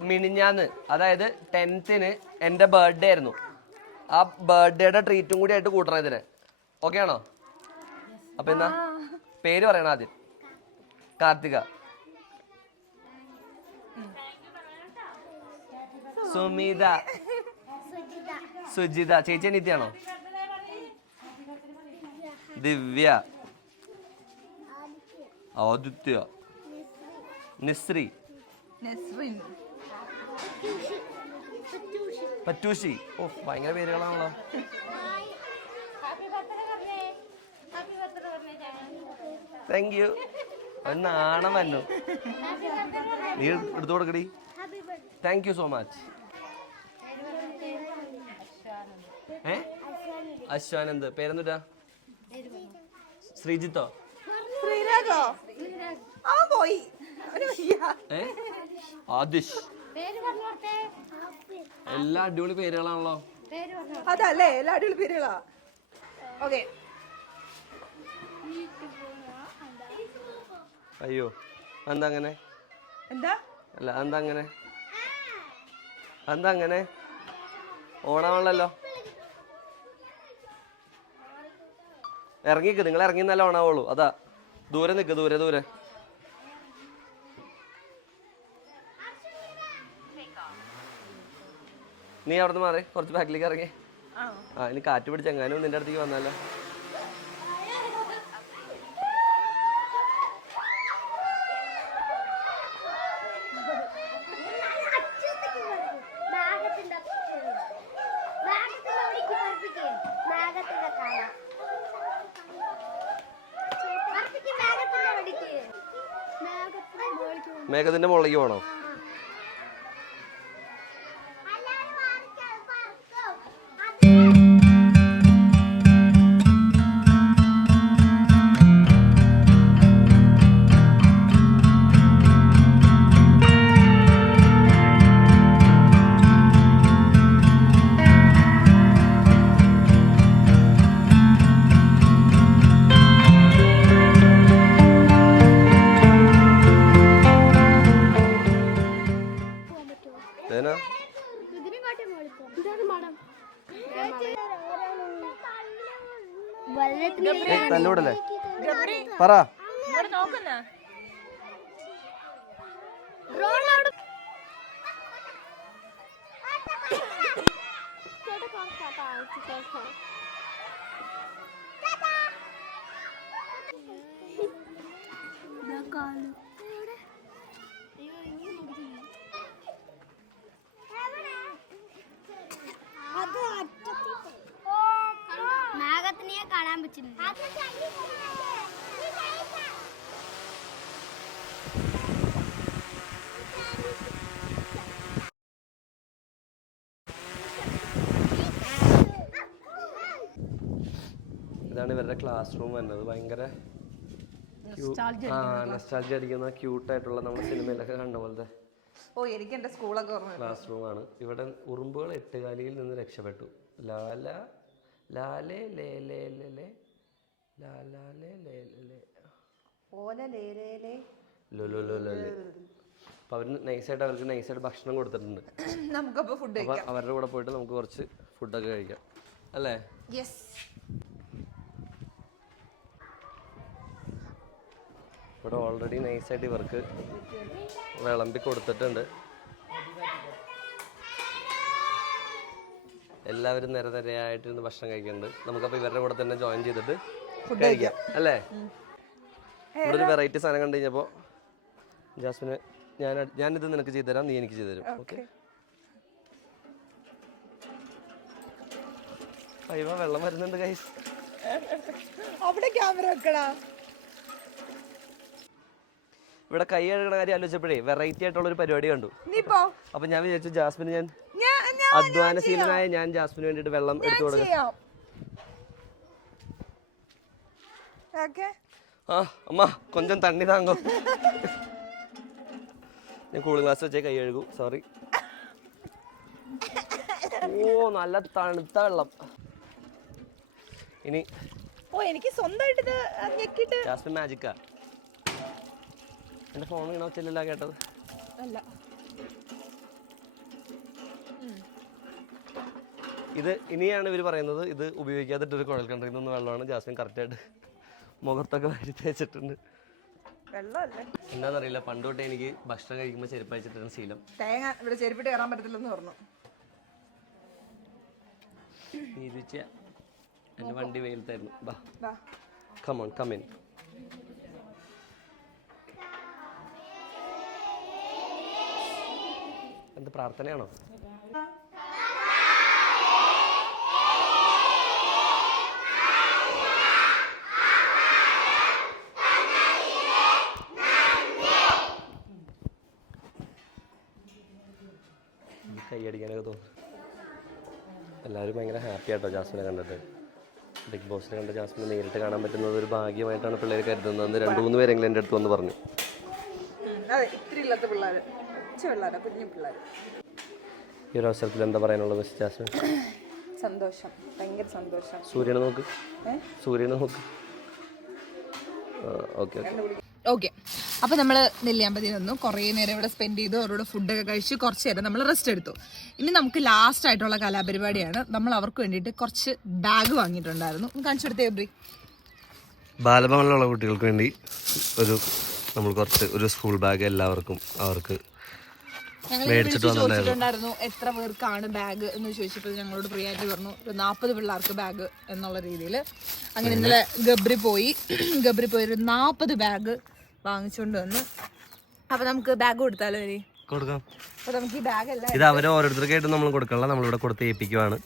മിനിഞ്ഞാന്ന്, അതായത് 10th എൻ്റെ ബർത്ത്ഡേ ആയിരുന്നു. ആ ബർത്ത്ഡേയുടെ ട്രീറ്റും കൂടി ആയിട്ട് കൂട്ടണം ഇതിന്. ഓക്കെ ആണോ? അപ്പം എന്നാ പേര് പറയണം ആദ്യം. കാർത്തിക, സുമിത, സുജിത ചേച്ചി അനിയത്തിയാണോ? ദിവ്യ, ആദിത്യ, നിസ്രി, പറ്റൂഷി. ഓ ഭയങ്കര പേരുകളാണല്ലോ. Thank you. നാണം വന്നു. നീ എടുത്തു കൊടുക്കടി. Thank you so much. Ashwanand. പേരെന്തുട്ടാ? ശ്രീജിത്തോ? ആദിഷ്. എല്ലാ അടിപൊളി പേരുകളാണല്ലോ. അതല്ലേ എല്ലാ അടിപൊളി പേരുകളാ. ഓക്കെ. അയ്യോ എന്താ അങ്ങനെ? എന്താ അല്ല എന്താ അങ്ങനെ? എന്താ അങ്ങനെ? ഓണാവണല്ലോ. ഇറങ്ങിക്ക്, നിങ്ങൾ ഇറങ്ങി നല്ല ഓണാവുള്ളൂ. അതാ ദൂരെ നിൽക്ക്, ദൂരെ ദൂരെ. നീ അവിടുന്ന് മാറി കുറച്ച് ബാക്കിലേക്ക് ഇറങ്ങി. ഇനി കാറ്റ് പിടിച്ചെങ്ങാനും നിന്റെ അടുത്തേക്ക് വന്നാലോ. മേഘത്തിന്റെ മുകളിലേക്ക് പോകണോ? തല്ലൂടല്ലേ? പറ. നാഗത്തിനെ കാണാൻ പറ്റുന്നു. ഇതാണ് ഇവരുടെ ക്ലാസ് റൂം വരുന്നത്. ഭയങ്കര നൊസ്റ്റാൾജിയ അടിക്കുന്ന ക്യൂട്ടായിട്ടുള്ള നമ്മുടെ സിനിമയിലൊക്കെ കണ്ട പോലത്തെ എനിക്ക് എന്റെ സ്കൂളൊക്കെ ക്ലാസ് റൂം ആണ്. ഇവിടെ ഉറുമ്പുകൾ എട്ടുകാലിയിൽ നിന്ന് രക്ഷപ്പെട്ടു. ലാല ലാലേ ലേ ലേ ലേ ലേ ലാലേ ലേ ലേ ലോ ലോ ലോ ലോ ലേ. അപ്പൊ അവര് നൈസായിട്ട് അവർക്ക് നൈസായിട്ട് ഭക്ഷണം കൊടുത്തിട്ടുണ്ട്. നമുക്കപ്പോ ഫുഡ് അപ്പൊ അവരുടെ കൂടെ പോയിട്ട് നമുക്ക് കുറച്ച് ഫുഡൊക്കെ കഴിക്കാം അല്ലേ? യെസ്. ഇവിടെ ഓൾറെഡി നൈസായിട്ട് ഇവർക്ക് വിളമ്പി കൊടുത്തിട്ടുണ്ട്. എല്ലാവരും നിരനിരയായിട്ടിരുന്ന് ഭക്ഷണം കഴിക്കുന്നുണ്ട്. നമുക്കപ്പോൾ ഇവരുടെ കൂടെ തന്നെ ജോയിൻ ചെയ്തിട്ട് കഴിക്കാം അല്ലേ? ഇവിടെ ഒരു വെറൈറ്റി സാധനം കണ്ടു കഴിഞ്ഞപ്പോൾ ജാസ്മിന് ഞാനിത് നിനക്ക് ചെയ്തു തരാം, നീ എനിക്ക് ചെയ്തു തരും. ഓക്കെ. അയ്യോ വെള്ളം വരുന്നുണ്ട് ഗൈസ്. അവിടെ ക്യാമറ വെക്കടാ. ഇവിടെ കൈ കഴുകണ കാര്യം ആലോചിച്ചപ്പോഴേ വെറൈറ്റി ആയിട്ടുള്ള ഒരു പരിപാടി കണ്ടു. അപ്പൊ ഞാൻ വിചാരിച്ചു ജാസ്മിന് അധ്വാനശീലനായ ഞാൻ ജാസ്മിന് വേണ്ടിട്ട് വെള്ളം എടുത്തു കൊടുക്കാം. ആ അമ്മ കൊഞ്ചം തണ്ണി താങ്കോ. ഞാൻ കൂളിംഗ് ഗ്ലാസ് വെച്ചേ കൈ കഴുകൂ. സോറി. ഓ നല്ല തണുത്ത വെള്ളം. ഇനി എനിക്ക് സ്വന്തമായിട്ട് ജാസ്മിൻ മാജിക്കാ. എന്റെ ഫോൺ വീണോ ചെല്ലല്ല കേട്ടത്. അല്ല ഇത് ഇനിയാണ് ഇവർ പറയുന്നത് ഇത് ഉപയോഗിക്കാതിട്ടൊരു കുഴൽ കിണറിൽ നിന്ന് വെള്ളമാണ്. ജാസ്മിൻ കറക്റ്റായിട്ട് മുഖത്തൊക്കെ വരി തേച്ചിട്ടുണ്ട്. എന്താണെന്നറിയില്ല, പണ്ട് തൊട്ടേ എനിക്ക് ഭക്ഷണം കഴിക്കുമ്പോൾ ചെരുപ്പ് അയച്ചിട്ടാണ് ശീലം. തേങ്ങ ഇവിടെ ചെരുപ്പിട്ട് കയറാൻ പറ്റത്തില്ലെന്ന് പറഞ്ഞു. എന്റെ വണ്ടി വെയിലത്തായിരുന്നു. ബാ കമോൺ കമിൻ. എന്ത് പ്രാർത്ഥനയാണോ? കൈയടിക്കാനൊക്കെ തോന്നുന്നു. എല്ലാവരും ഭയങ്കര ഹാപ്പി ആട്ടോ ജാസ്മിനെ കണ്ടിട്ട്. ബിഗ് ബോസിനെ കണ്ട ജാസ്മിനെ നേരിട്ട് കാണാൻ പറ്റുന്നത് ഒരു ഭാഗ്യമായിട്ടാണ് പിള്ളേർ കരുതുന്നത്. 2-3 പേരെങ്കിലും എൻ്റെ അടുത്ത് വന്ന് പറഞ്ഞു. ഈ ഒരു അവസരത്തിൽ എന്താ പറയാനുള്ളത് ജാസ്മിൻ? സന്തോഷം, ഭയങ്കര സന്തോഷം. സൂര്യനെ നോക്ക്, സൂര്യനെ നോക്ക്. Okay okay. അപ്പോൾ നമ്മൾ നെല്ലിയാമ്പതി വന്നു, കുറേ നേരം ഇവിടെ സ്പെൻഡ് ചെയ്തു, അവരോട് ഫുഡൊക്കെ കഴിച്ച് കുറച്ച് നേരം നമ്മൾ റെസ്റ്റ് എടുത്തു. ഇനി നമുക്ക് ലാസ്റ്റ് ആയിട്ടുള്ള കലാപരിപാടിയാണ്. നമ്മൾ അവർക്ക് വേണ്ടിയിട്ട് കുറച്ച് ബാഗ് വാങ്ങിയിട്ടുണ്ടായിരുന്നു. കാണിച്ചു കൊടുത്തേ എബ്രി. ബാലഭവനിലുള്ള കുട്ടികൾക്ക് വേണ്ടി നമ്മൾ ഒരു സ്കൂൾ ബാഗ് എല്ലാവർക്കും അവർക്ക് ചോദിച്ചിട്ടുണ്ടായിരുന്നു എത്ര പേർക്കാണ് ബാഗ് എന്ന് ചോദിച്ചപ്പോൾ ഞങ്ങളോട് ഫ്രീ ആയിട്ട് പറഞ്ഞു 40 പിള്ളേർക്ക് ബാഗ് എന്നുള്ള രീതിയിൽ. അങ്ങനെ ഇന്നലെ ഗബ്രി പോയി ഒരു 40 ബാഗ് വാങ്ങിച്ചുകൊണ്ട് വന്നു. അപ്പൊ നമുക്ക് ബാഗ് കൊടുത്താലോ? കൊടുക്കാം. അപ്പൊ നമുക്ക് ഈ ബാഗ് എല്ലാം ഇത് അവര് ഓരോരുത്തർക്കായിട്ട് നമ്മൾ കൊടുക്കണ്ട, നമ്മളിവിടെ കൊടുത്ത് ഏൽപ്പിക്കുവാണ്.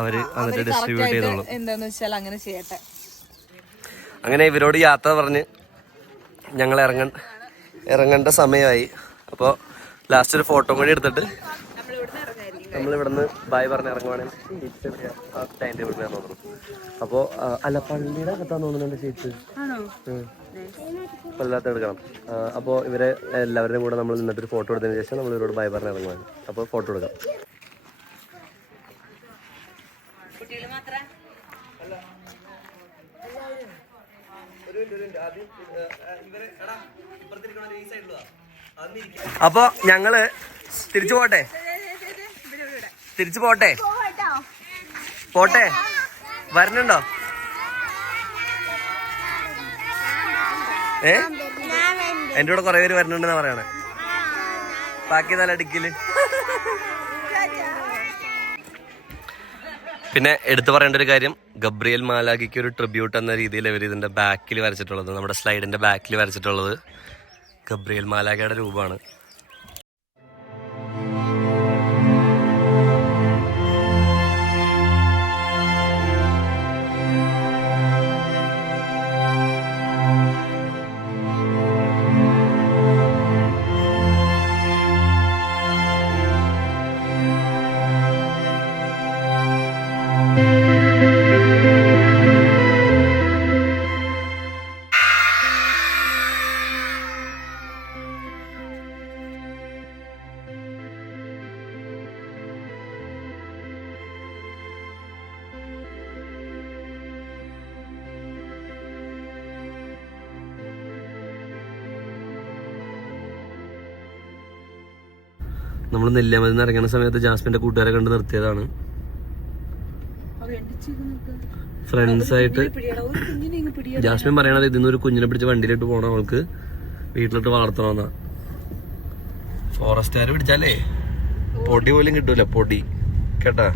അവര് എന്നിട്ട് ഡിസ്ട്രിബ്യൂട്ട് ചെയ്തോളും. എന്താന്ന് വെച്ചാൽ അങ്ങനെ ചെയ്യട്ടെ. അങ്ങനെ ഇവരോട് യാത്ര പറഞ്ഞ് ഞങ്ങൾ ഇറങ്ങേണ്ട സമയമായി. അപ്പോൾ ലാസ്റ്റ് ഒരു ഫോട്ടോ കൂടി എടുത്തിട്ട് നമ്മളിവിടുന്ന് ബായ് പറഞ്ഞ് ഇറങ്ങുവാണെങ്കിൽ ടൈം ടേബിൾ തോന്നുന്നു. അപ്പോൾ അല്ല, പള്ളിയുടെ അകത്താന്ന് തോന്നുന്നുണ്ട് സീറ്റ്. പള്ളിനകത്ത് എടുക്കണം. അപ്പോൾ ഇവരെ എല്ലാവരുടെയും കൂടെ നമ്മൾ നിന്നിട്ടൊരു ഫോട്ടോ എടുത്തതിന് ശേഷം നമ്മൾ ഇവരോട് ബായ് പറഞ്ഞ് ഇറങ്ങുവാണ്. അപ്പോൾ ഫോട്ടോ എടുക്കാം. അപ്പൊ ഞങ്ങള് തിരിച്ചു പോട്ടെ വരണുണ്ടോ? എന്റെ കൂടെ കൊറേ പേര് വരണുണ്ടെന്നാ പറയണേ. ബാക്കി നല്ല ഡിക്കില്. പിന്നെ എടുത്തു പറയേണ്ട ഒരു കാര്യം, ഗബ്രിയേൽ മാലാഖയ്ക്ക് ഒരു ട്രിബ്യൂട്ട് എന്ന രീതിയിൽ ഇവർ ഇതിന്റെ ബാക്കിൽ വരച്ചിട്ടുള്ളത്, നമ്മുടെ സ്ലൈഡിന്റെ ബാക്കിൽ വരച്ചിട്ടുള്ളത് ഗബ്രിയേൽ മാലാഖയുടെ രൂപമാണ്. നമ്മൾ നെല്ലിയാമ്പതിയിൽ നിന്ന് ഇറങ്ങുന്ന സമയത്ത് ജാസ്മിന്റെ കൂട്ടുകാരെ കണ്ട് നിർത്തിയതാണ്. ഫ്രണ്ട്സ് ആയിട്ട് ജാസ്മിൻ പറയണത് ഇതിന്ന് ഒരു കുഞ്ഞിനെ പിടിച്ച് വണ്ടിയിലിട്ട് പോകണം, അവൾക്ക് വീട്ടിലിട്ട് വളർത്തണമെന്നാ. ഫോറസ്റ്റുകാർ പിടിച്ചാലേ പൊടി പോലും കിട്ടൂല, പൊടി കേട്ടാ.